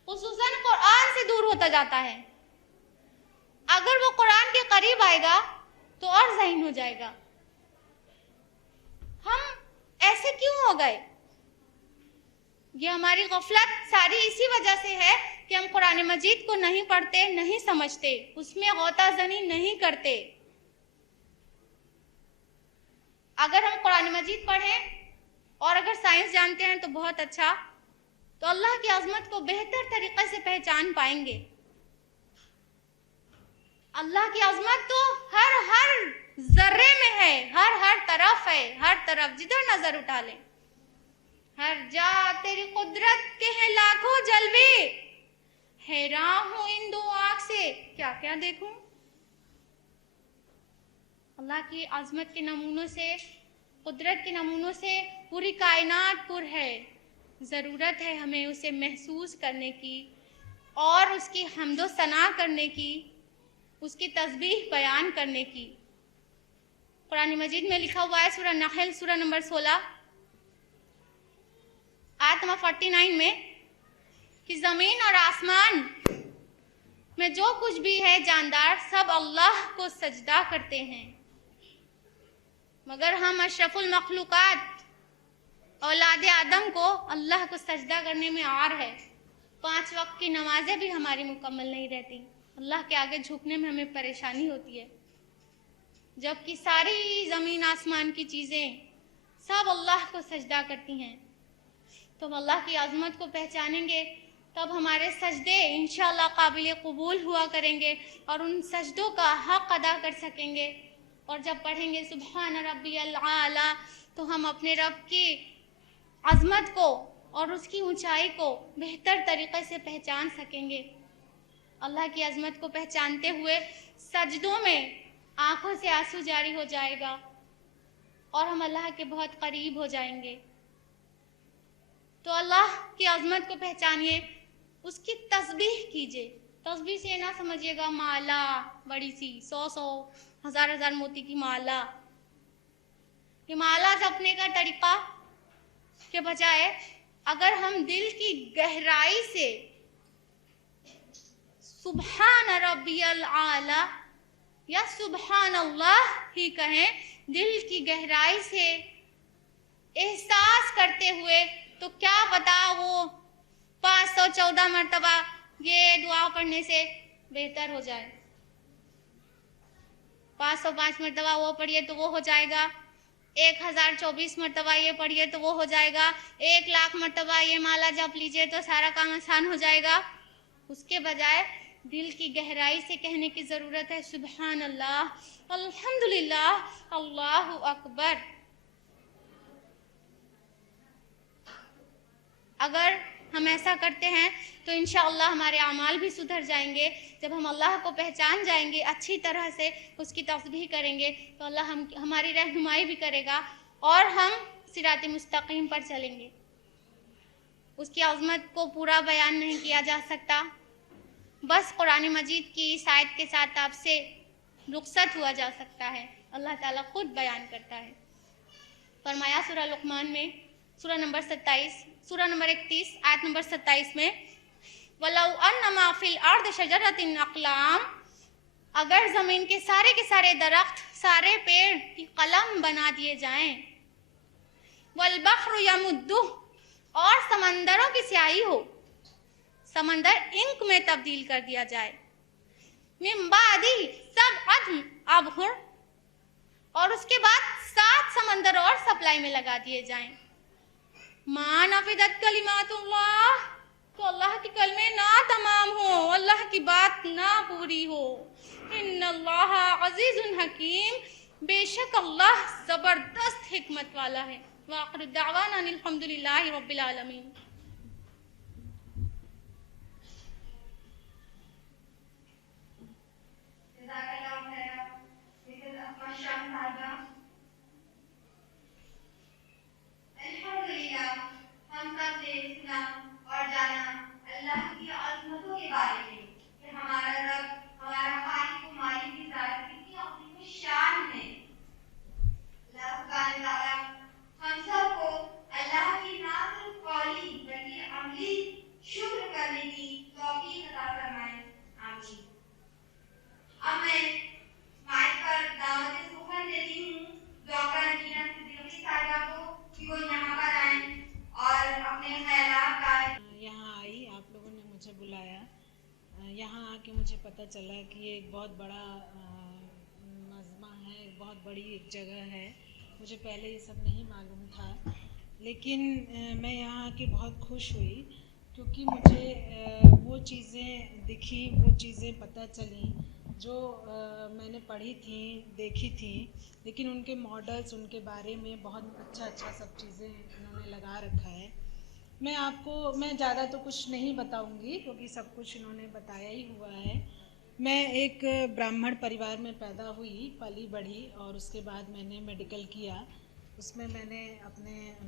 खुसूसन कुरान से दूर होता जाता है। अगर वो कुरान के करीब आएगा तो और ज़हीन हो जाएगा। हम ऐसे क्यों हो गए? ये हमारी गफलत सारी इसी वजह से है कि हम कुरान मजीद को नहीं पढ़ते, नहीं समझते, उसमें गौताजनी नहीं करते। अगर हम कुरान मजीद पढ़ें और अगर साइंस जानते हैं तो बहुत अच्छा, तो अल्लाह की अजमत को बेहतर तरीके से पहचान पाएंगे। अल्लाह की अजमत तो हर जर्रे में है, हर तरफ है, हर तरफ जिधर नजर उठा लें, हर जा तेरी कुदरत के हैं लाखों जलवे, हैरान हूं इन दो आंख से क्या क्या देखूं। अल्लाह की अजमत के नमूनों से, कुदरत के नमूनों से पूरी कायनात पुर है। ज़रूरत है हमें उसे महसूस करने की और उसकी हम्दो सना करने की, उसकी तस्बीह बयान करने की। कुरान मजीद में लिखा हुआ है सूरह नहल सूरह नंबर 16 आयत नंबर 49 में कि ज़मीन और आसमान में जो कुछ भी है जानदार सब अल्लाह को सजदा करते हैं, मगर हम अशरफुल मखलूकात औलाद आदम को अल्लाह को सजदा करने में आर है। 5 वक्त की नमाजें भी हमारी मुकम्मल नहीं रहती, अल्लाह के आगे झुकने में हमें परेशानी होती है, जबकि सारी ज़मीन आसमान की चीज़ें सब अल्लाह को सजदा करती हैं। तो हम अल्लाह की आज़मत को पहचानेंगे तब हमारे सजदे इंशाअल्लाह काबिल कबूल हुआ करेंगे और उन सजदों का हक अदा कर सकेंगे। और जब पढ़ेंगे सुबहान रब्बियल आला तो हम अपने रब की अज़मत को और उसकी ऊंचाई को बेहतर तरीक़े से पहचान सकेंगे। अल्लाह की अज़मत को पहचानते हुए सजदों में आँखों से आंसू जारी हो जाएगा और हम अल्लाह के बहुत करीब हो जाएंगे। तो अल्लाह की अज़मत को पहचानिए, उसकी तस्बीह कीजिए। तस्बीह से ना समझिएगा माला बड़ी सी 100 हज़ार मोती की माला। ये माला जपने का तरीका के बजाय अगर हम दिल की गहराई से सुबहान रब्बियल आला या सुबहान अल्लाह ही कहें, दिल की गहराई से एहसास करते हुए, तो क्या पता वो 514 मरतबा ये दुआ पढ़ने से बेहतर हो जाए। 505 मरतबा वो पढ़िए तो वो हो जाएगा, 1024 मरतबा ये पढ़िए तो वो हो जाएगा, 1,00,000 मरतबा ये माला जप लीजिए तो सारा काम आसान हो जाएगा। उसके बजाय दिल की गहराई से कहने की ज़रूरत है सुबहान अल्लाह, अल्हम्दुलिल्लाह, अल्लाहु अकबर। अगर हम ऐसा करते हैं तो इंशाअल्लाह हमारे अमाल भी सुधर जाएंगे। जब हम अल्लाह को पहचान जाएंगे, अच्छी तरह से उसकी तस्बीह करेंगे, तो अल्लाह हमारी रहनुमाई भी करेगा और हम सिराते मुस्तकीम पर चलेंगे। उसकी अज़मत को पूरा बयान नहीं किया जा सकता, बस कुरान मजीद की इस आयत के साथ आपसे रुखसत हुआ जा सकता है। अल्लाह ताला खुद बयान करता है। फरमाया सूरह लुक़मान में सूरह नंबर 27 सूरह नंबर 31 आयत नंबर 27 में वलौ अन्नमा फिल अर्द शजरतिन अक़लाम, अगर ज़मीन के सारे दरख्त, सारे पेड़ की कलम बना दिए जाएं, वल बहरु यमुद्दुह, और समंदरों की स्याही हो, समंदर इंक में तब्दील कर दिया जाए, मिन बादी सबअतन अबहुर, और उसके बाद 7 समंदर और सप्लाई में लगा दिए जाएं, मा नफिदत कलिमातुल्लाह, तो अल्लाह की कलमे ना तमाम हो, अल्लाह की बात ना पूरी हो। इन्नल्लाह अज़ीज़ुन हकीम, बेशक अल्लाह ज़बरदस्त हिकमत वाला है। वाक़िर दावाना अल्हम्दुलिल्लाहि रब्बिल आलमीन। चला कि ये एक बहुत बड़ा मजमा है, एक बहुत बड़ी एक जगह है। मुझे पहले ये सब नहीं मालूम था, लेकिन मैं यहाँ आके बहुत खुश हुई क्योंकि मुझे वो चीज़ें दिखी, वो चीज़ें पता चली जो मैंने पढ़ी थी, देखी थी, लेकिन उनके मॉडल्स, उनके बारे में बहुत अच्छा सब चीज़ें इन्होंने लगा रखा है। मैं ज़्यादा तो कुछ नहीं बताऊंगी क्योंकि सब कुछ इन्होंने बताया ही हुआ है। मैं एक ब्राह्मण परिवार में पैदा हुई, पली बढ़ी, और उसके बाद मैंने मेडिकल किया। उसमें मैंने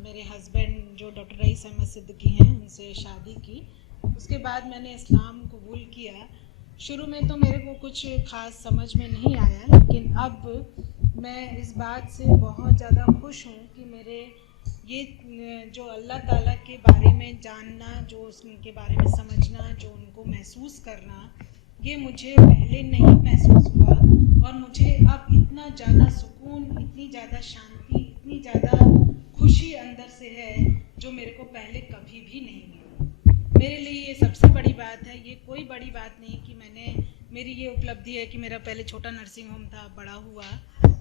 मेरे हस्बैंड जो डॉक्टर रईस अहमद सिद्दीकी हैं, उनसे शादी की। उसके बाद मैंने इस्लाम कबूल किया। शुरू में तो मेरे को कुछ ख़ास समझ में नहीं आया, लेकिन अब मैं इस बात से बहुत ज़्यादा खुश हूँ कि मेरे ये जो अल्लाह ताला के बारे में जानना, जो उनके बारे में समझना, जो उनको महसूस करना, ये मुझे पहले नहीं महसूस हुआ, और मुझे अब इतना ज़्यादा सुकून, इतनी ज़्यादा शांति, इतनी ज़्यादा खुशी अंदर से है जो मेरे को पहले कभी भी नहीं मिली। मेरे लिए ये सबसे बड़ी बात है। ये कोई बड़ी बात नहीं कि मेरी ये उपलब्धि है कि मेरा पहले छोटा नर्सिंग होम था, बड़ा हुआ,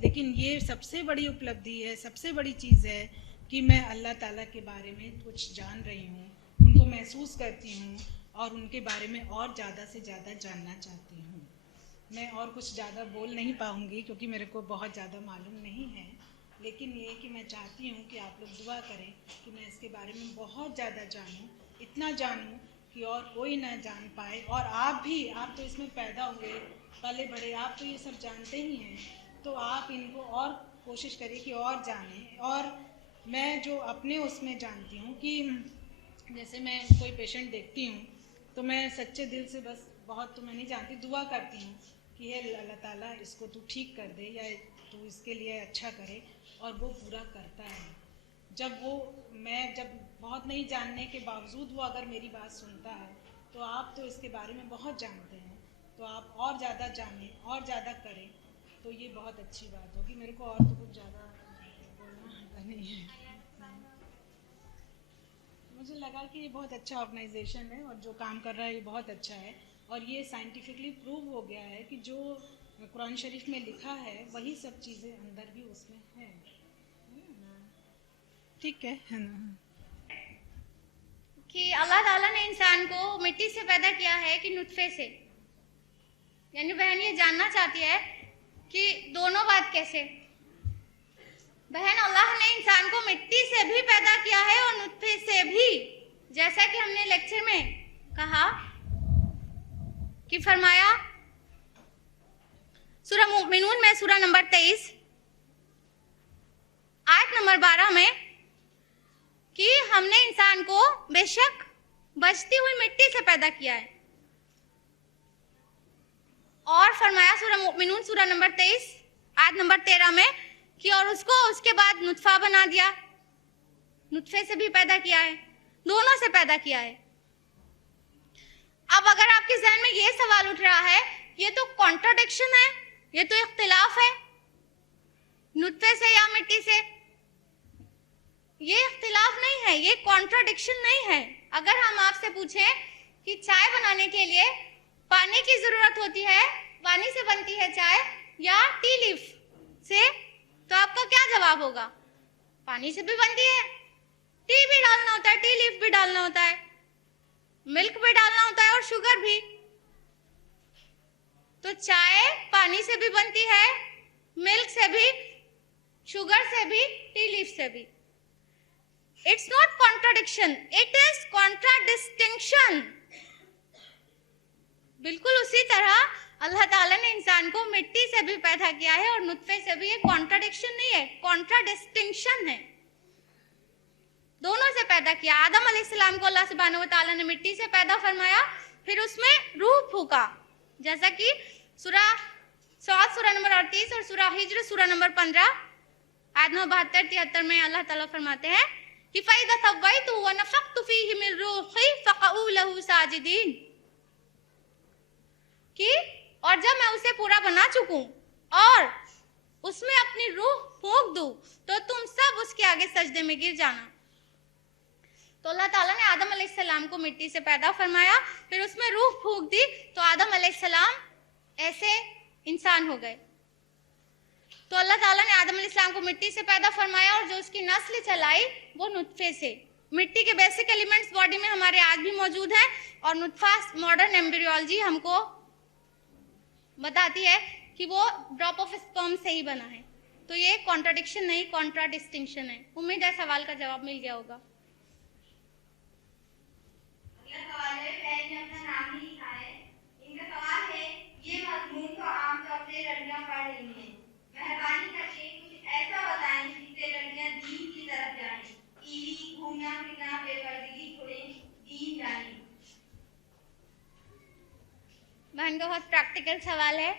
लेकिन ये सबसे बड़ी उपलब्धि है, सबसे बड़ी चीज़ है कि मैं अल्लाह ताला के बारे में कुछ जान रही हूँ, उनको महसूस करती हूँ, और उनके बारे में और ज़्यादा से ज़्यादा जानना चाहती हूँ। मैं और कुछ ज़्यादा बोल नहीं पाऊँगी क्योंकि मेरे को बहुत ज़्यादा मालूम नहीं है, लेकिन ये कि मैं चाहती हूँ कि आप लोग दुआ करें कि मैं इसके बारे में बहुत ज़्यादा जानूँ, इतना जानूँ कि और कोई ना जान पाए। और आप तो इसमें पैदा हुए, पले बड़े, आप तो ये सब जानते ही हैं, तो आप इनको और कोशिश करिए कि और जानें। और मैं जो अपने उसमें जानती हूँ कि जैसे मैं कोई पेशेंट देखती हूँ तो मैं सच्चे दिल से, बस बहुत तो मैं नहीं जानती, दुआ करती हूँ कि हे अल्लाह ताला इसको तू ठीक कर दे, या तू इसके लिए अच्छा करे, और वो पूरा करता है। जब बहुत नहीं जानने के बावजूद वो अगर मेरी बात सुनता है, तो आप तो इसके बारे में बहुत जानते हैं, तो आप और ज़्यादा जानें और ज़्यादा करें, तो ये बहुत अच्छी बात होगी। मेरे को और तो कुछ ज़्यादा बोलना आता नहीं है। मुझे लगा कि ये बहुत अच्छा ऑर्गेनाइजेशन है और जो काम कर रहा है ये बहुत अच्छा है, और ये साइंटिफिकली प्रूव हो गया है कि जो कुरान शरीफ में लिखा है वही सब चीज़ें अंदर भी उसमें हैं। ठीक है ना? कि अल्लाह ताला ने इंसान को मिट्टी से पैदा किया है कि नुतफे से। यानी बहन ये जानना चाहती है कि दोनों बात कैसे। बहन, अल्लाह ने इंसान को मिट्टी से भी पैदा किया है और नुतफे से भी, जैसा कि हमने लेक्चर में कहा कि फरमाया सूरह मुमिनून में सूरह नंबर 23 आयत नंबर 12 में कि हमने इंसान को बेशक बचती हुई मिट्टी से पैदा किया है, और फरमाया सूरह मुमिनून सूरह नंबर 23 आयत नंबर 13 में कि और उसको उसके बाद नुतफा बना दिया, नुतफे से भी पैदा किया है, दोनों से पैदा किया है। अब अगर आपके जहन में ये सवाल उठ रहा है, ये तो कॉन्ट्राडिक्शन है, ये तो इख्तिलाफ है, नुतफे से या मिट्टी से, ये इख्तिलाफ नहीं है, ये कॉन्ट्राडिक्शन नहीं है। अगर हम आपसे पूछें कि चाय बनाने के लिए पानी की जरूरत होती है, पानी से बनती है चाय या टी लीफ से, तो आपका क्या जवाब होगा? पानी से भी बनती है, टी भी डालना होता है, टी लीफ भी डालना होता है, मिल्क भी डालना होता है और शुगर भी। तो चाय पानी से भी बनती है, मिल्क से भी, शुगर से भी, टी लीफ से भी। It's not contradiction, it is contradistinction. बिल्कुल उसी तरह अल्लाह ताला ने इंसान को मिट्टी से भी पैदा किया है और नुतफे से भी। ये कॉन्ट्राडिक्शन नहीं है, कॉन्ट्राडिस्टिंक्शन है। दोनों से पैदा किया। आदम अलैहिस्सलाम को अल्लाह सुब्हानहू व तआला ने मिट्टी से पैदा फरमाया, फिर उसमें रूह फूका, जैसा कि सूरह सौद सूरह नंबर 38 और सूरह हिज्र सूरह नंबर 15 आयत नंबर 72-73 में अल्लाह ताला फरमाते हैं कि फइज़ा सव्वैतु व नफ़ख्तु फीहि मिन रूही फ़क़ऊ लहू साजिदीन, कि और जब मैं उसे पूरा बना चुकूं और उसमें अपनी रूह फूंक दूं तो तुम सब उसके आगे सजदे में गिर जाना। तो अल्लाह ताला ने आदम अलैहिस्सलाम को मिट्टी से पैदा फरमाया, फिर उसमें रूह फूंक दी, तो आदम अलैहिस्सलाम ऐसे इंसान हो गए। तो अल्लाह ताला ने आदम अलैहिस्सलाम को मिट्टी से पैदा फरमाया और जो उसकी नस्ल चलाई वो नुत्फे से। मिट्टी के बेसिक एलिमेंट्स बॉडी में हमारे आज भी मौजूद हैं और नुत्फा मॉडर्न एम्ब्रियोलॉजी हमको बताती है कि वो ड्रॉप ऑफ स्पर्म से ही बना है। तो ये कॉन्ट्राडिक्शन नहीं, कॉन्ट्राडिस्टिंक्शन है। उम्मीद है सवाल का जवाब मिल गया होगा। ये मजमून तो आमतौर से लड़कियां पढ़ रही हैं, मेहरबानी करके कुछ ऐसा बताएं जिससे लड़कियां दीन की तरफ जाएं, टीवी, घूमना फिरना, बेपर्दगी छोड़ें, दीन जानें। बहन का बहुत प्रैक्टिकल सवाल है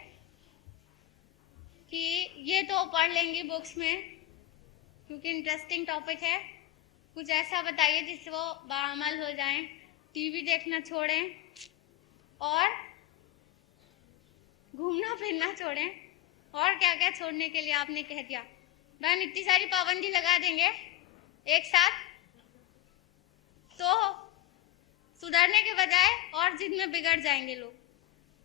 कि ये तो पढ़ लेंगी बुक्स में क्योंकि इंटरेस्टिंग टॉपिक है, कुछ ऐसा बताइए जिससे वो बाअमल हो जाएं, टीवी देखना छोड़ें और घूमना फिरना छोड़ें। और क्या क्या छोड़ने के लिए आपने कह दिया। बहन इतनी सारी पाबंदी लगा देंगे एक साथ तो सुधरने के बजाय और जिद में बिगड़ जाएंगे लोग।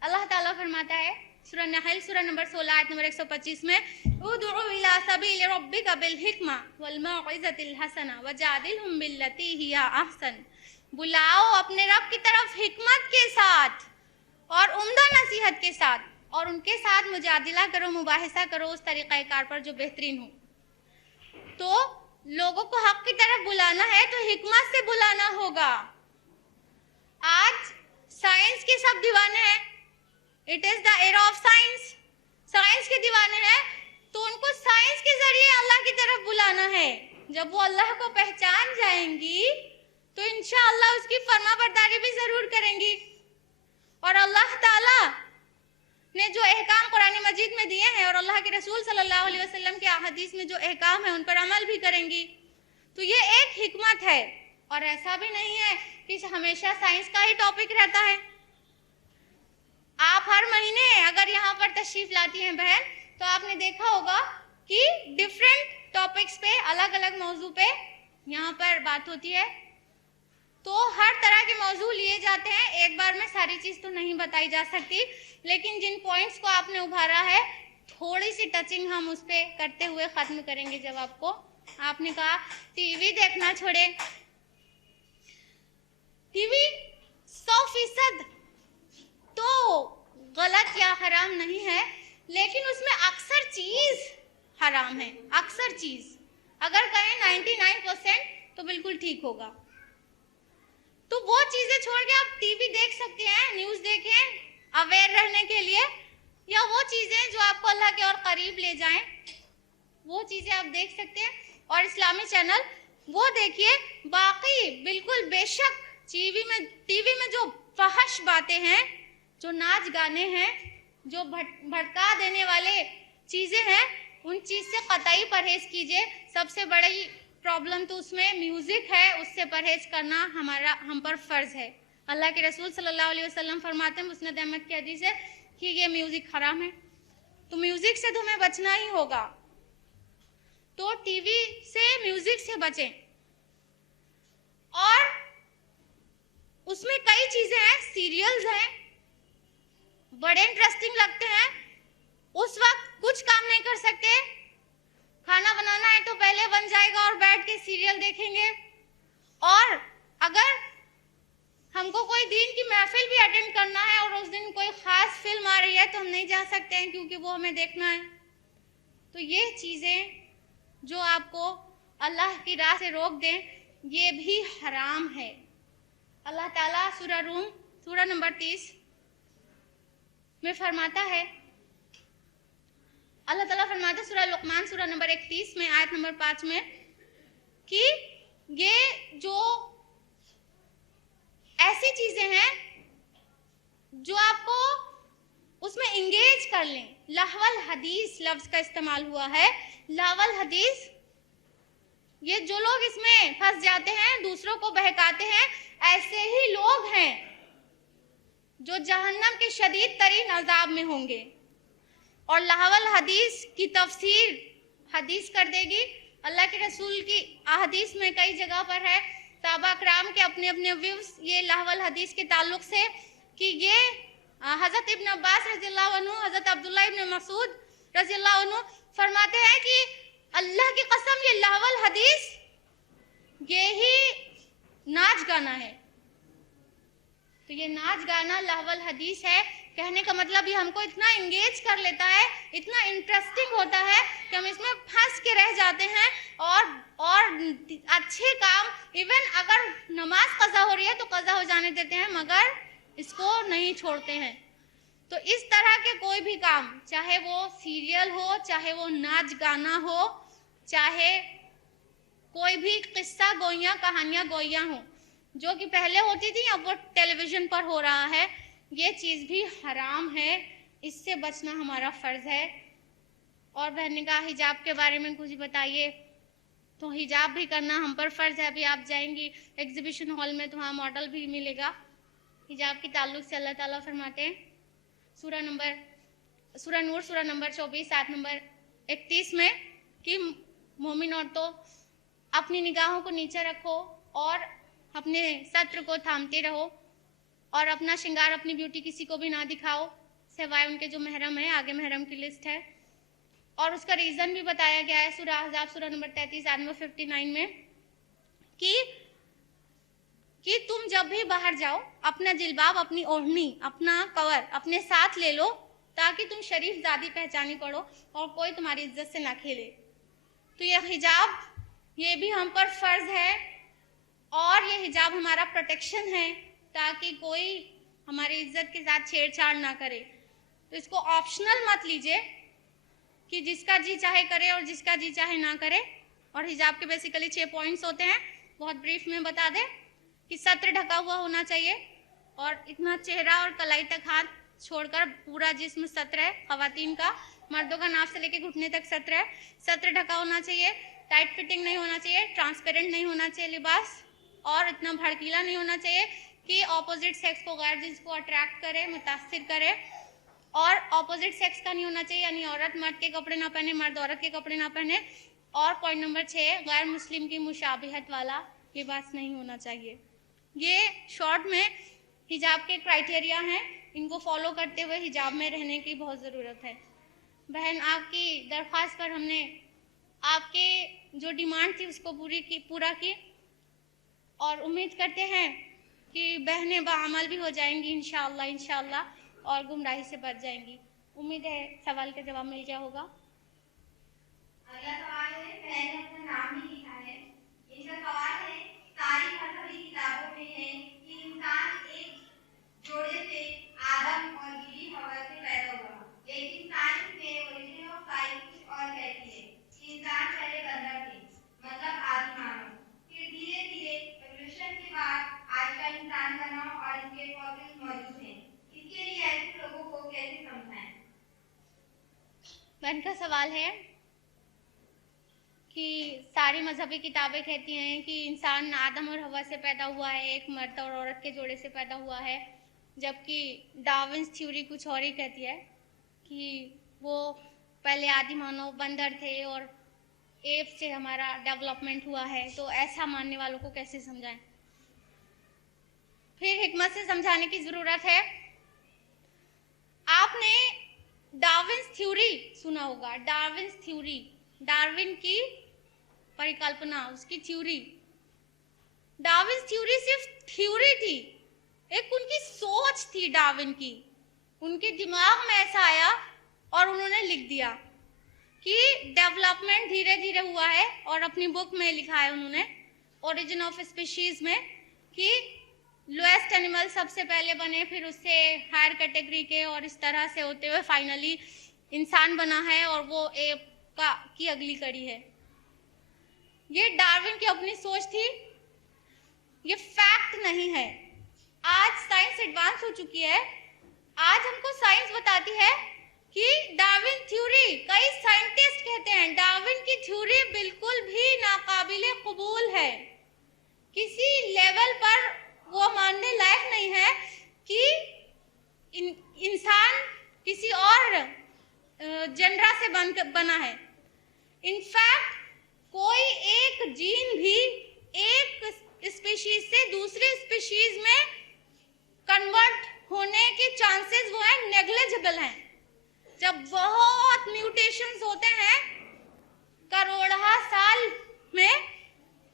अल्लाह ताला फरमाता है सूरह नहल सूरह नंबर 16 आयत नंबर 125 में, उदउ इला सबील रब्बिका बिल हिकमा वल मौइज़तिल हसना वजादिलहुम बिल्लती हिया अहसन। बुलाओ अपने रब की तरफ हिकमत के साथ और उम्दा नसीहत के साथ और उनके साथ मुजादिला करो, मुबाहिसा करो उस तरीक़ाकार पर जो बेहतरीन हो। तो लोगों को हक की तरफ बुलाना है तो हिकमत से बुलाना होगा। आज साइंस के सब दीवाने हैं, it is the era of science. Science के दीवाने हैं तो उनको साइंस के जरिए अल्लाह की तरफ बुलाना है। जब वो अल्लाह को पहचान जाएंगी तो इंशाअल्लाह उसकी फरमाबरदारी भी जरूर करेंगी। और अल्लाह ताला ने जो अहकाम कुरान मजीद में दिए हैं और अल्लाह के रसूल सल्लल्लाहु अलैहि वसल्लम के अहदीस में जो अहकाम है उन पर अमल भी करेंगी। तो ये एक हिकमत है। और ऐसा भी नहीं है कि हमेशा साइंस का ही टॉपिक रहता है। आप हर महीने अगर यहाँ पर तशरीफ लाती हैं बहन तो आपने देखा होगा कि डिफरेंट टॉपिक्स पे अलग अलग मौजू पे यहाँ पर बात होती है। तो हर तरह के मौजू लिए जाते हैं। एक बार में सारी चीज तो नहीं बताई जा सकती, लेकिन जिन पॉइंट्स को आपने उभारा है थोड़ी सी टचिंग हम उस पे करते हुए खत्म करेंगे। जब आपने कहा टीवी देखना छोड़े, टीवी 100% तो गलत या हराम नहीं है, लेकिन उसमें अक्सर चीज हराम है। अक्सर चीज अगर कहें 99% तो बिल्कुल ठीक होगा। तो वो चीजें छोड़ के आप टीवी देख सकते हैं, न्यूज देखें अवेयर रहने के लिए, या वो चीजें जो आपको अल्लाह के और करीब ले जाएं वो चीजें आप देख सकते हैं। और इस्लामी चैनल वो देखिए, बाकी बिल्कुल बेशक टीवी में जो फहश बातें हैं, जो नाच गाने हैं, जो भटका देने वाले चीजें हैं, उन चीज से कतई परहेज कीजिए। सबसे बड़ी प्रॉब्लम तो उसमें म्यूजिक है, उससे परहेज करना हम पर फर्ज है। अल्लाह के रसूल सल्लल्लाहु अलैहि वसल्लम फरमाते हैं, मुस्नद अहमद की हदीस है कि ये म्यूजिक हराम है। तो म्यूजिक से तुम्हें बचना ही होगा। तो टीवी से, म्यूजिक से बचें। और उसमें कई चीजें हैं, सीरियल्स हैं, बड़े इंटरेस्टिंग लगते हैं। उस वक्त कुछ काम नहीं कर सकते, खाना बनाना है तो पहले बन जाएगा और बैठ के सीरियल देखेंगे। और अगर हमको कोई दीन की महफिल भी अटेंड करना है और उस दिन कोई खास फिल्म आ रही है तो हम नहीं जा सकते हैं क्योंकि वो हमें देखना है। तो ये चीजें जो आपको अल्लाह की राह से रोक दें, ये भी हराम है। अल्लाह ताला सूरह रूम सूरह नंबर 30 में फरमाता है, अल्लाह ताला फरमाता है सूरह लुक़मान सूरह नंबर 31 में आयत नंबर 5 में कि ये जो ऐसी चीजें हैं जो आपको उसमें इंगेज कर लें। लहवल हदीस लफ्ज का इस्तेमाल हुआ है। लहवल हदीस, ये जो लोग इसमें फंस जाते हैं, दूसरों को बहकाते हैं, ऐसे ही लोग हैं जो जहन्नम के शदीद तरीन अजाब में होंगे। और लहवल हदीस की तफसीर हदीस कर देगी। अल्लाह के रसूल की अहदीस में कई जगह पर है, सहाबा कराम के अपने अपने व्यूज ये लहवल हदीस के ताल्लुक से, कि ये हजरत इब्न अब्बास रज़ियल्लाहु अन्हु, हजरत अब्दुल्ला इब्न मसूद रज़ियल्लाहु अन्हु फरमाते हैं कि अल्लाह की कसम ये लहवल हदीस ये ही नाच गाना है। तो ये नाच गाना लहवल हदीस है। कहने का मतलब ये हमको इतना इंगेज कर लेता है, इतना इंटरेस्टिंग होता है कि हम इसमें फंस के रह जाते हैं और अच्छे काम, इवन अगर नमाज कज़ा हो रही है तो कज़ा हो जाने देते हैं, मगर इसको नहीं छोड़ते हैं। तो इस तरह के कोई भी काम, चाहे वो सीरियल हो, चाहे वो नाच गाना हो, चाहे कोई भी किस्सा गोइयाँ कहानियाँ गोइयाँ हो, जो कि पहले होती थी अब वो टेलीविज़न पर हो रहा है, ये चीज़ भी हराम है। इससे बचना हमारा फ़र्ज़ है। और बहन ने कहा हिजाब के बारे में कुछ बताइए। तो हिजाब भी करना हम पर फ़र्ज़ है। अभी आप जाएंगी एग्जीबिशन हॉल में तो वहाँ मॉडल भी मिलेगा हिजाब के ताल्लुक़ से। अल्लाह ताला फरमाते हैं सूरह नूर सूरह नंबर 24 आयत नंबर 31 में कि मोमिन औरतों अपनी निगाहों को नीचे रखो और अपने सत्र को थामते रहो और अपना श्रृंगार, अपनी ब्यूटी किसी को भी ना दिखाओ सिवाय उनके जो महरम है। आगे महरम की लिस्ट है और उसका रीज़न भी बताया गया है सूरह अहज़ाब सूरह नंबर 33 आयत नंबर 59 में कि तुम जब भी बाहर जाओ अपना जिल्बाब, अपनी ओढ़नी, अपना कवर अपने साथ ले लो ताकि तुम शरीफ ज़ादी पहचानी पड़ो और कोई तुम्हारी इज्जत से ना खेले। तो ये हिजाब ये भी हम पर फ़र्ज़ है और ये हिजाब हमारा प्रोटेक्शन है ताकि कोई हमारी इज्जत के साथ छेड़छाड़ ना करे। तो इसको ऑप्शनल मत लीजिए कि जिसका जी चाहे करे और जिसका जी चाहे ना करे। और हिजाब के बेसिकली 6 पॉइंट्स होते हैं, बहुत ब्रीफ में बता दें कि सत्र ढका हुआ होना चाहिए और इतना चेहरा और कलाई तक हाथ छोड़कर पूरा जिस्म सत्र है ख़वातीन का। मर्दों का नाफ से लेकर घुटने तक सत्र है। सत्र ढका होना चाहिए, टाइट फिटिंग नहीं होना चाहिए, ट्रांसपेरेंट नहीं होना चाहिए लिबास और इतना भड़कीला नहीं होना चाहिए कि ऑपोजिट सेक्स को, गैर जिन्स को अट्रैक्ट करे, मुतासिर करे। और ऑपोजिट सेक्स का नहीं होना चाहिए, यानी औरत मर्द के कपड़े ना पहने, मर्द औरत के कपड़े ना पहने। और पॉइंट नंबर 6 गैर मुस्लिम की मुशाबिहत वाला लिबास नहीं होना चाहिए। ये शॉर्ट में हिजाब के क्राइटेरिया हैं, इनको फॉलो करते हुए हिजाब में रहने की बहुत ज़रूरत है। बहन आपकी दरख्वास्त पर हमने आपके जो डिमांड थी उसको पूरा की और उम्मीद करते हैं कि बहनें बाअमल भी हो जाएंगी इंशाअल्लाह और गुमराही से बच जाएंगी। उम्मीद है सवाल का जवाब मिल गया होगा। अगला सवाल है, बहन ने अपना नाम भी लिखा है। इनका सवाल है, सारी मजहबी किताबों में है कि इंसान एक जोड़े से आदम और बीवी हवा से पैदा हुआ, लेकिन साइंस में ओरिजिन ऑफ साइंस कुछ और कहती है कि इंसान पहले बंदर थे, मतलब आदि मानव। फिर धीरे धीरे एवोल्यूशन के बाद आज का इंसान बना और इनके फॉसिल्स मौजूद हैं। इसके लिए ऐसे लोगों को कैसे समझाएं? बहन का सवाल है कि सारी मजहबी किताबें कहती हैं कि इंसान आदम और हवा से पैदा हुआ है, एक मर्द और औरत के जोड़े से पैदा हुआ है, जबकि डार्विन्स थ्योरी कुछ और ही कहती है कि वो पहले आदि मानव बंदर थे और एप से हमारा डेवलपमेंट हुआ है। तो ऐसा मानने वालों को कैसे समझाएं? फिर हिकमत से समझाने की ज़रूरत है। आपने डार्विन्स थ्योरी सुना होगा, डार्विन्स थ्योरी, डार्विन की परिकल्पना, उसकी थ्योरी। डार्विन्स थ्योरी सिर्फ थ्योरी थी, एक उनकी सोच थी डार्विन की। उनके दिमाग में ऐसा आया और उन्होंने लिख दिया कि डेवलपमेंट धीरे धीरे हुआ है और अपनी बुक में लिखा है उन्होंने ओरिजिन ऑफ स्पीशीज में कि लोएस्ट एनिमल सबसे पहले बने, फिर उससे हायर कैटेगरी के और इस तरह से होते हुए फाइनली इंसान बना है और वो एप की अगली कड़ी है। ये डार्विन की अपनी सोच थी, ये फैक्ट नहीं है। आज साइंस एडवांस हो चुकी है, आज हमको साइंस बताती है कि डार्विन थ्योरी, कई साइंटिस्ट कहते हैं डार्विन की थ्योरी बिल्कुल भी नाकाबिले कबूल है, किसी लेवल पर वो मानने लायक नहीं है कि इंसान किसी और जेंडरा से बना है। इनफैक्ट कोई एक जीन भी एक स्पीशीज से दूसरे स्पीशीज में कन्वर्ट होने के चांसेस वो है नेग्लिजिबल हैं। जब बहुत म्यूटेशंस होते हैं करोड़ों साल में,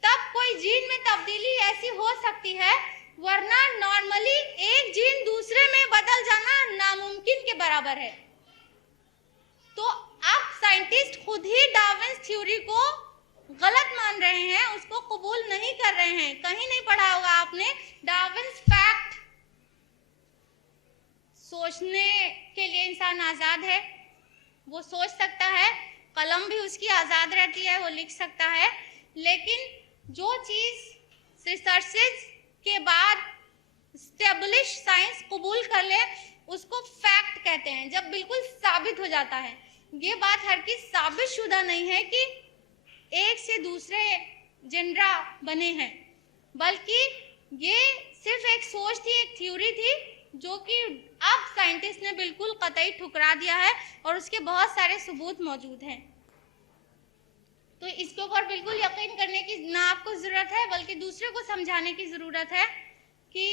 तब कोई जीन में तब्दीली ऐसी हो सकती है, वरना नॉर्मली एक जीन दूसरे में बदल जाना नामुमकिन के बराबर है। तो अब साइंटिस्ट खुद ही डार्विन्स थ्योरी को गलत मान रहे हैं, उसको कबूल नहीं कर रहे हैं। कहीं नहीं पढ़ा होगा आपने डार्विन्स फैक्ट। सोचने के लिए इंसान आजाद है, वो सोच सकता है, कलम भी उसकी आजाद रहती है, वो लिख सकता है, लेकिन जो चीज रिसर्चेज के बाद स्टेब्लिश साइंस कबूल कर ले उसको फैक्ट कहते हैं, जब बिल्कुल साबित हो जाता है। ये बात हर की साबित शुदा नहीं है कि एक से दूसरे जेंडरा बने हैं, बल्कि ये सिर्फ एक सोच थी, एक थ्योरी थी, जो कि अब साइंटिस्ट ने बिल्कुल कतई ठुकरा दिया है और उसके बहुत सारे सबूत मौजूद हैं। तो इसके ऊपर बिल्कुल यकीन करने की ना आपको जरूरत है, बल्कि दूसरे को समझाने की जरूरत है कि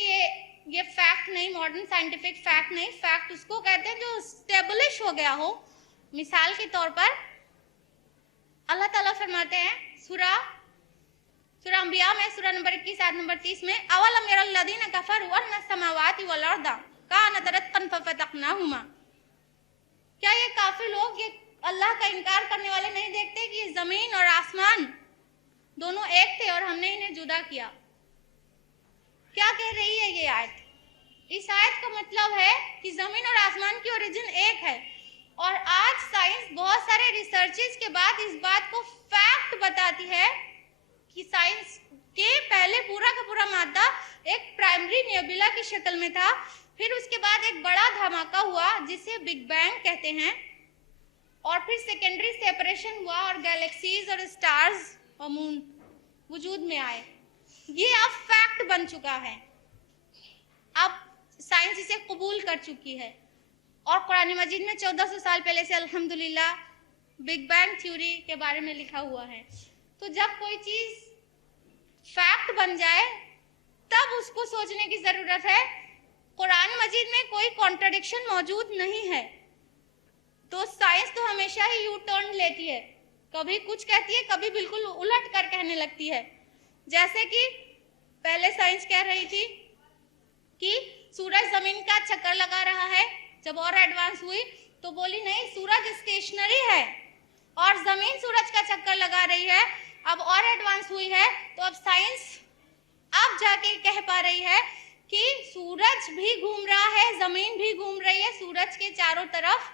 ये फैक्ट नहीं, मॉडर्न साइंटिफिक फैक्ट नहीं, फैक्ट उसको कहते हैं जो स्टेब्लिश हो गया हो। मिसाल के तौर पर अल्लाह ताला फरमाते हैं सूरा अंबिया में सूरा नंबर 21 आयत नंबर 30 में, अवलम यरल्लज़ीना कफरू अन्ना समावाति वल अर्दा कानत रत्कन फफतकनाहुमा। क्या ये काफिर लोग ये अल्लाह का इनकार करने वाले नहीं देखते कि जमीन और आसमान दोनों एक थे और हमने इन्हें जुदा किया? क्या कह रही है ये आयत? इस आयत का मतलब है कि जमीन और आसमान की ओरिजिन एक है, और आज साइंस बहुत सारे रिसर्चेस के बाद इस बात को फैक्ट बताती है कि साइंस के पहले पूरा का पूरा मादा एक प्राइमरी नेबुला की शक्ल में था, फिर उसके बाद एक बड़ा धमाका हुआ जिसे बिग बैंग कहते हैं, और फिर सेकेंडरी सेपरेशन हुआ और गैलेक्सीज और स्टार्स और मून वजूद में आए। ये अब फैक्ट बन चुका है, अब साइंस इसे कबूल कर चुकी है। और कुरान मजीद में 1400 साल पहले से अल्हम्दुलिल्लाह बिग बैंग थ्योरी के बारे में लिखा हुआ है। तो जब कोई चीज फैक्ट बन जाए तब उसको सोचने की जरूरत है। कुरान मजीद में कोई कॉन्ट्रडिक्शन मौजूद नहीं है, तो साइंस तो हमेशा ही यू टर्न लेती है, कभी कुछ कहती है, कभी बिल्कुल उलट कर कहने लगती है। जैसे कि पहले साइंस कह रही थी कि सूरज जमीन का चक्कर लगा रहा है, जब और एडवांस हुई तो बोली नहीं, सूरज स्टेशनरी है और जमीन सूरज का चक्कर लगा रही है। अब और एडवांस हुई है तो अब साइंस अब जाके कह पा रही है कि सूरज भी घूम रहा है, जमीन भी घूम रही है सूरज के चारों तरफ,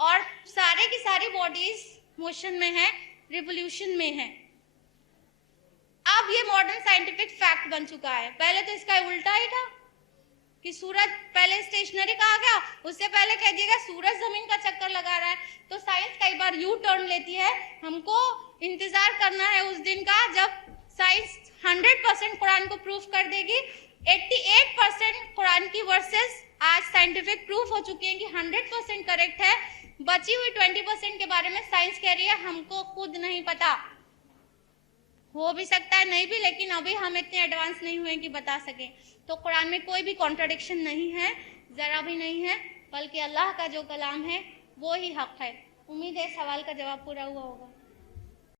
और सारे की सारी बॉडीज मोशन में है, रिवोल्यूशन में है। अब ये मॉडर्न साइंटिफिक फैक्ट बन चुका है। पहले तो इसका उल्टा ही था कि सूरज पहले स्टेशनरी कहा गया, उससे पहले कह दिया गया सूरज जमीन का चक्कर लगा रहा है। तो साइंस कई बार यू टर्न लेती है। हमको इंतजार करना है उस दिन का जब साइंस 100% कुरान को प्रूफ कर देगी। 88% कुरान की वर्सेस आज साइंटिफिक प्रूफ हो चुकी हैं कि 100% करेक्ट है। बची हुई 20% के बारे में साइंस कह रही है हमको खुद नहीं पता, हो भी सकता है नहीं भी, लेकिन अभी हम इतने एडवांस नहीं हुए कि बता सके। तो कुरान में कोई भी कॉन्ट्रडिक्शन नहीं है, जरा भी नहीं है, बल्कि अल्लाह का जो कलाम है वो ही हक है। उम्मीद है सवाल का जवाब पूरा हुआ होगा।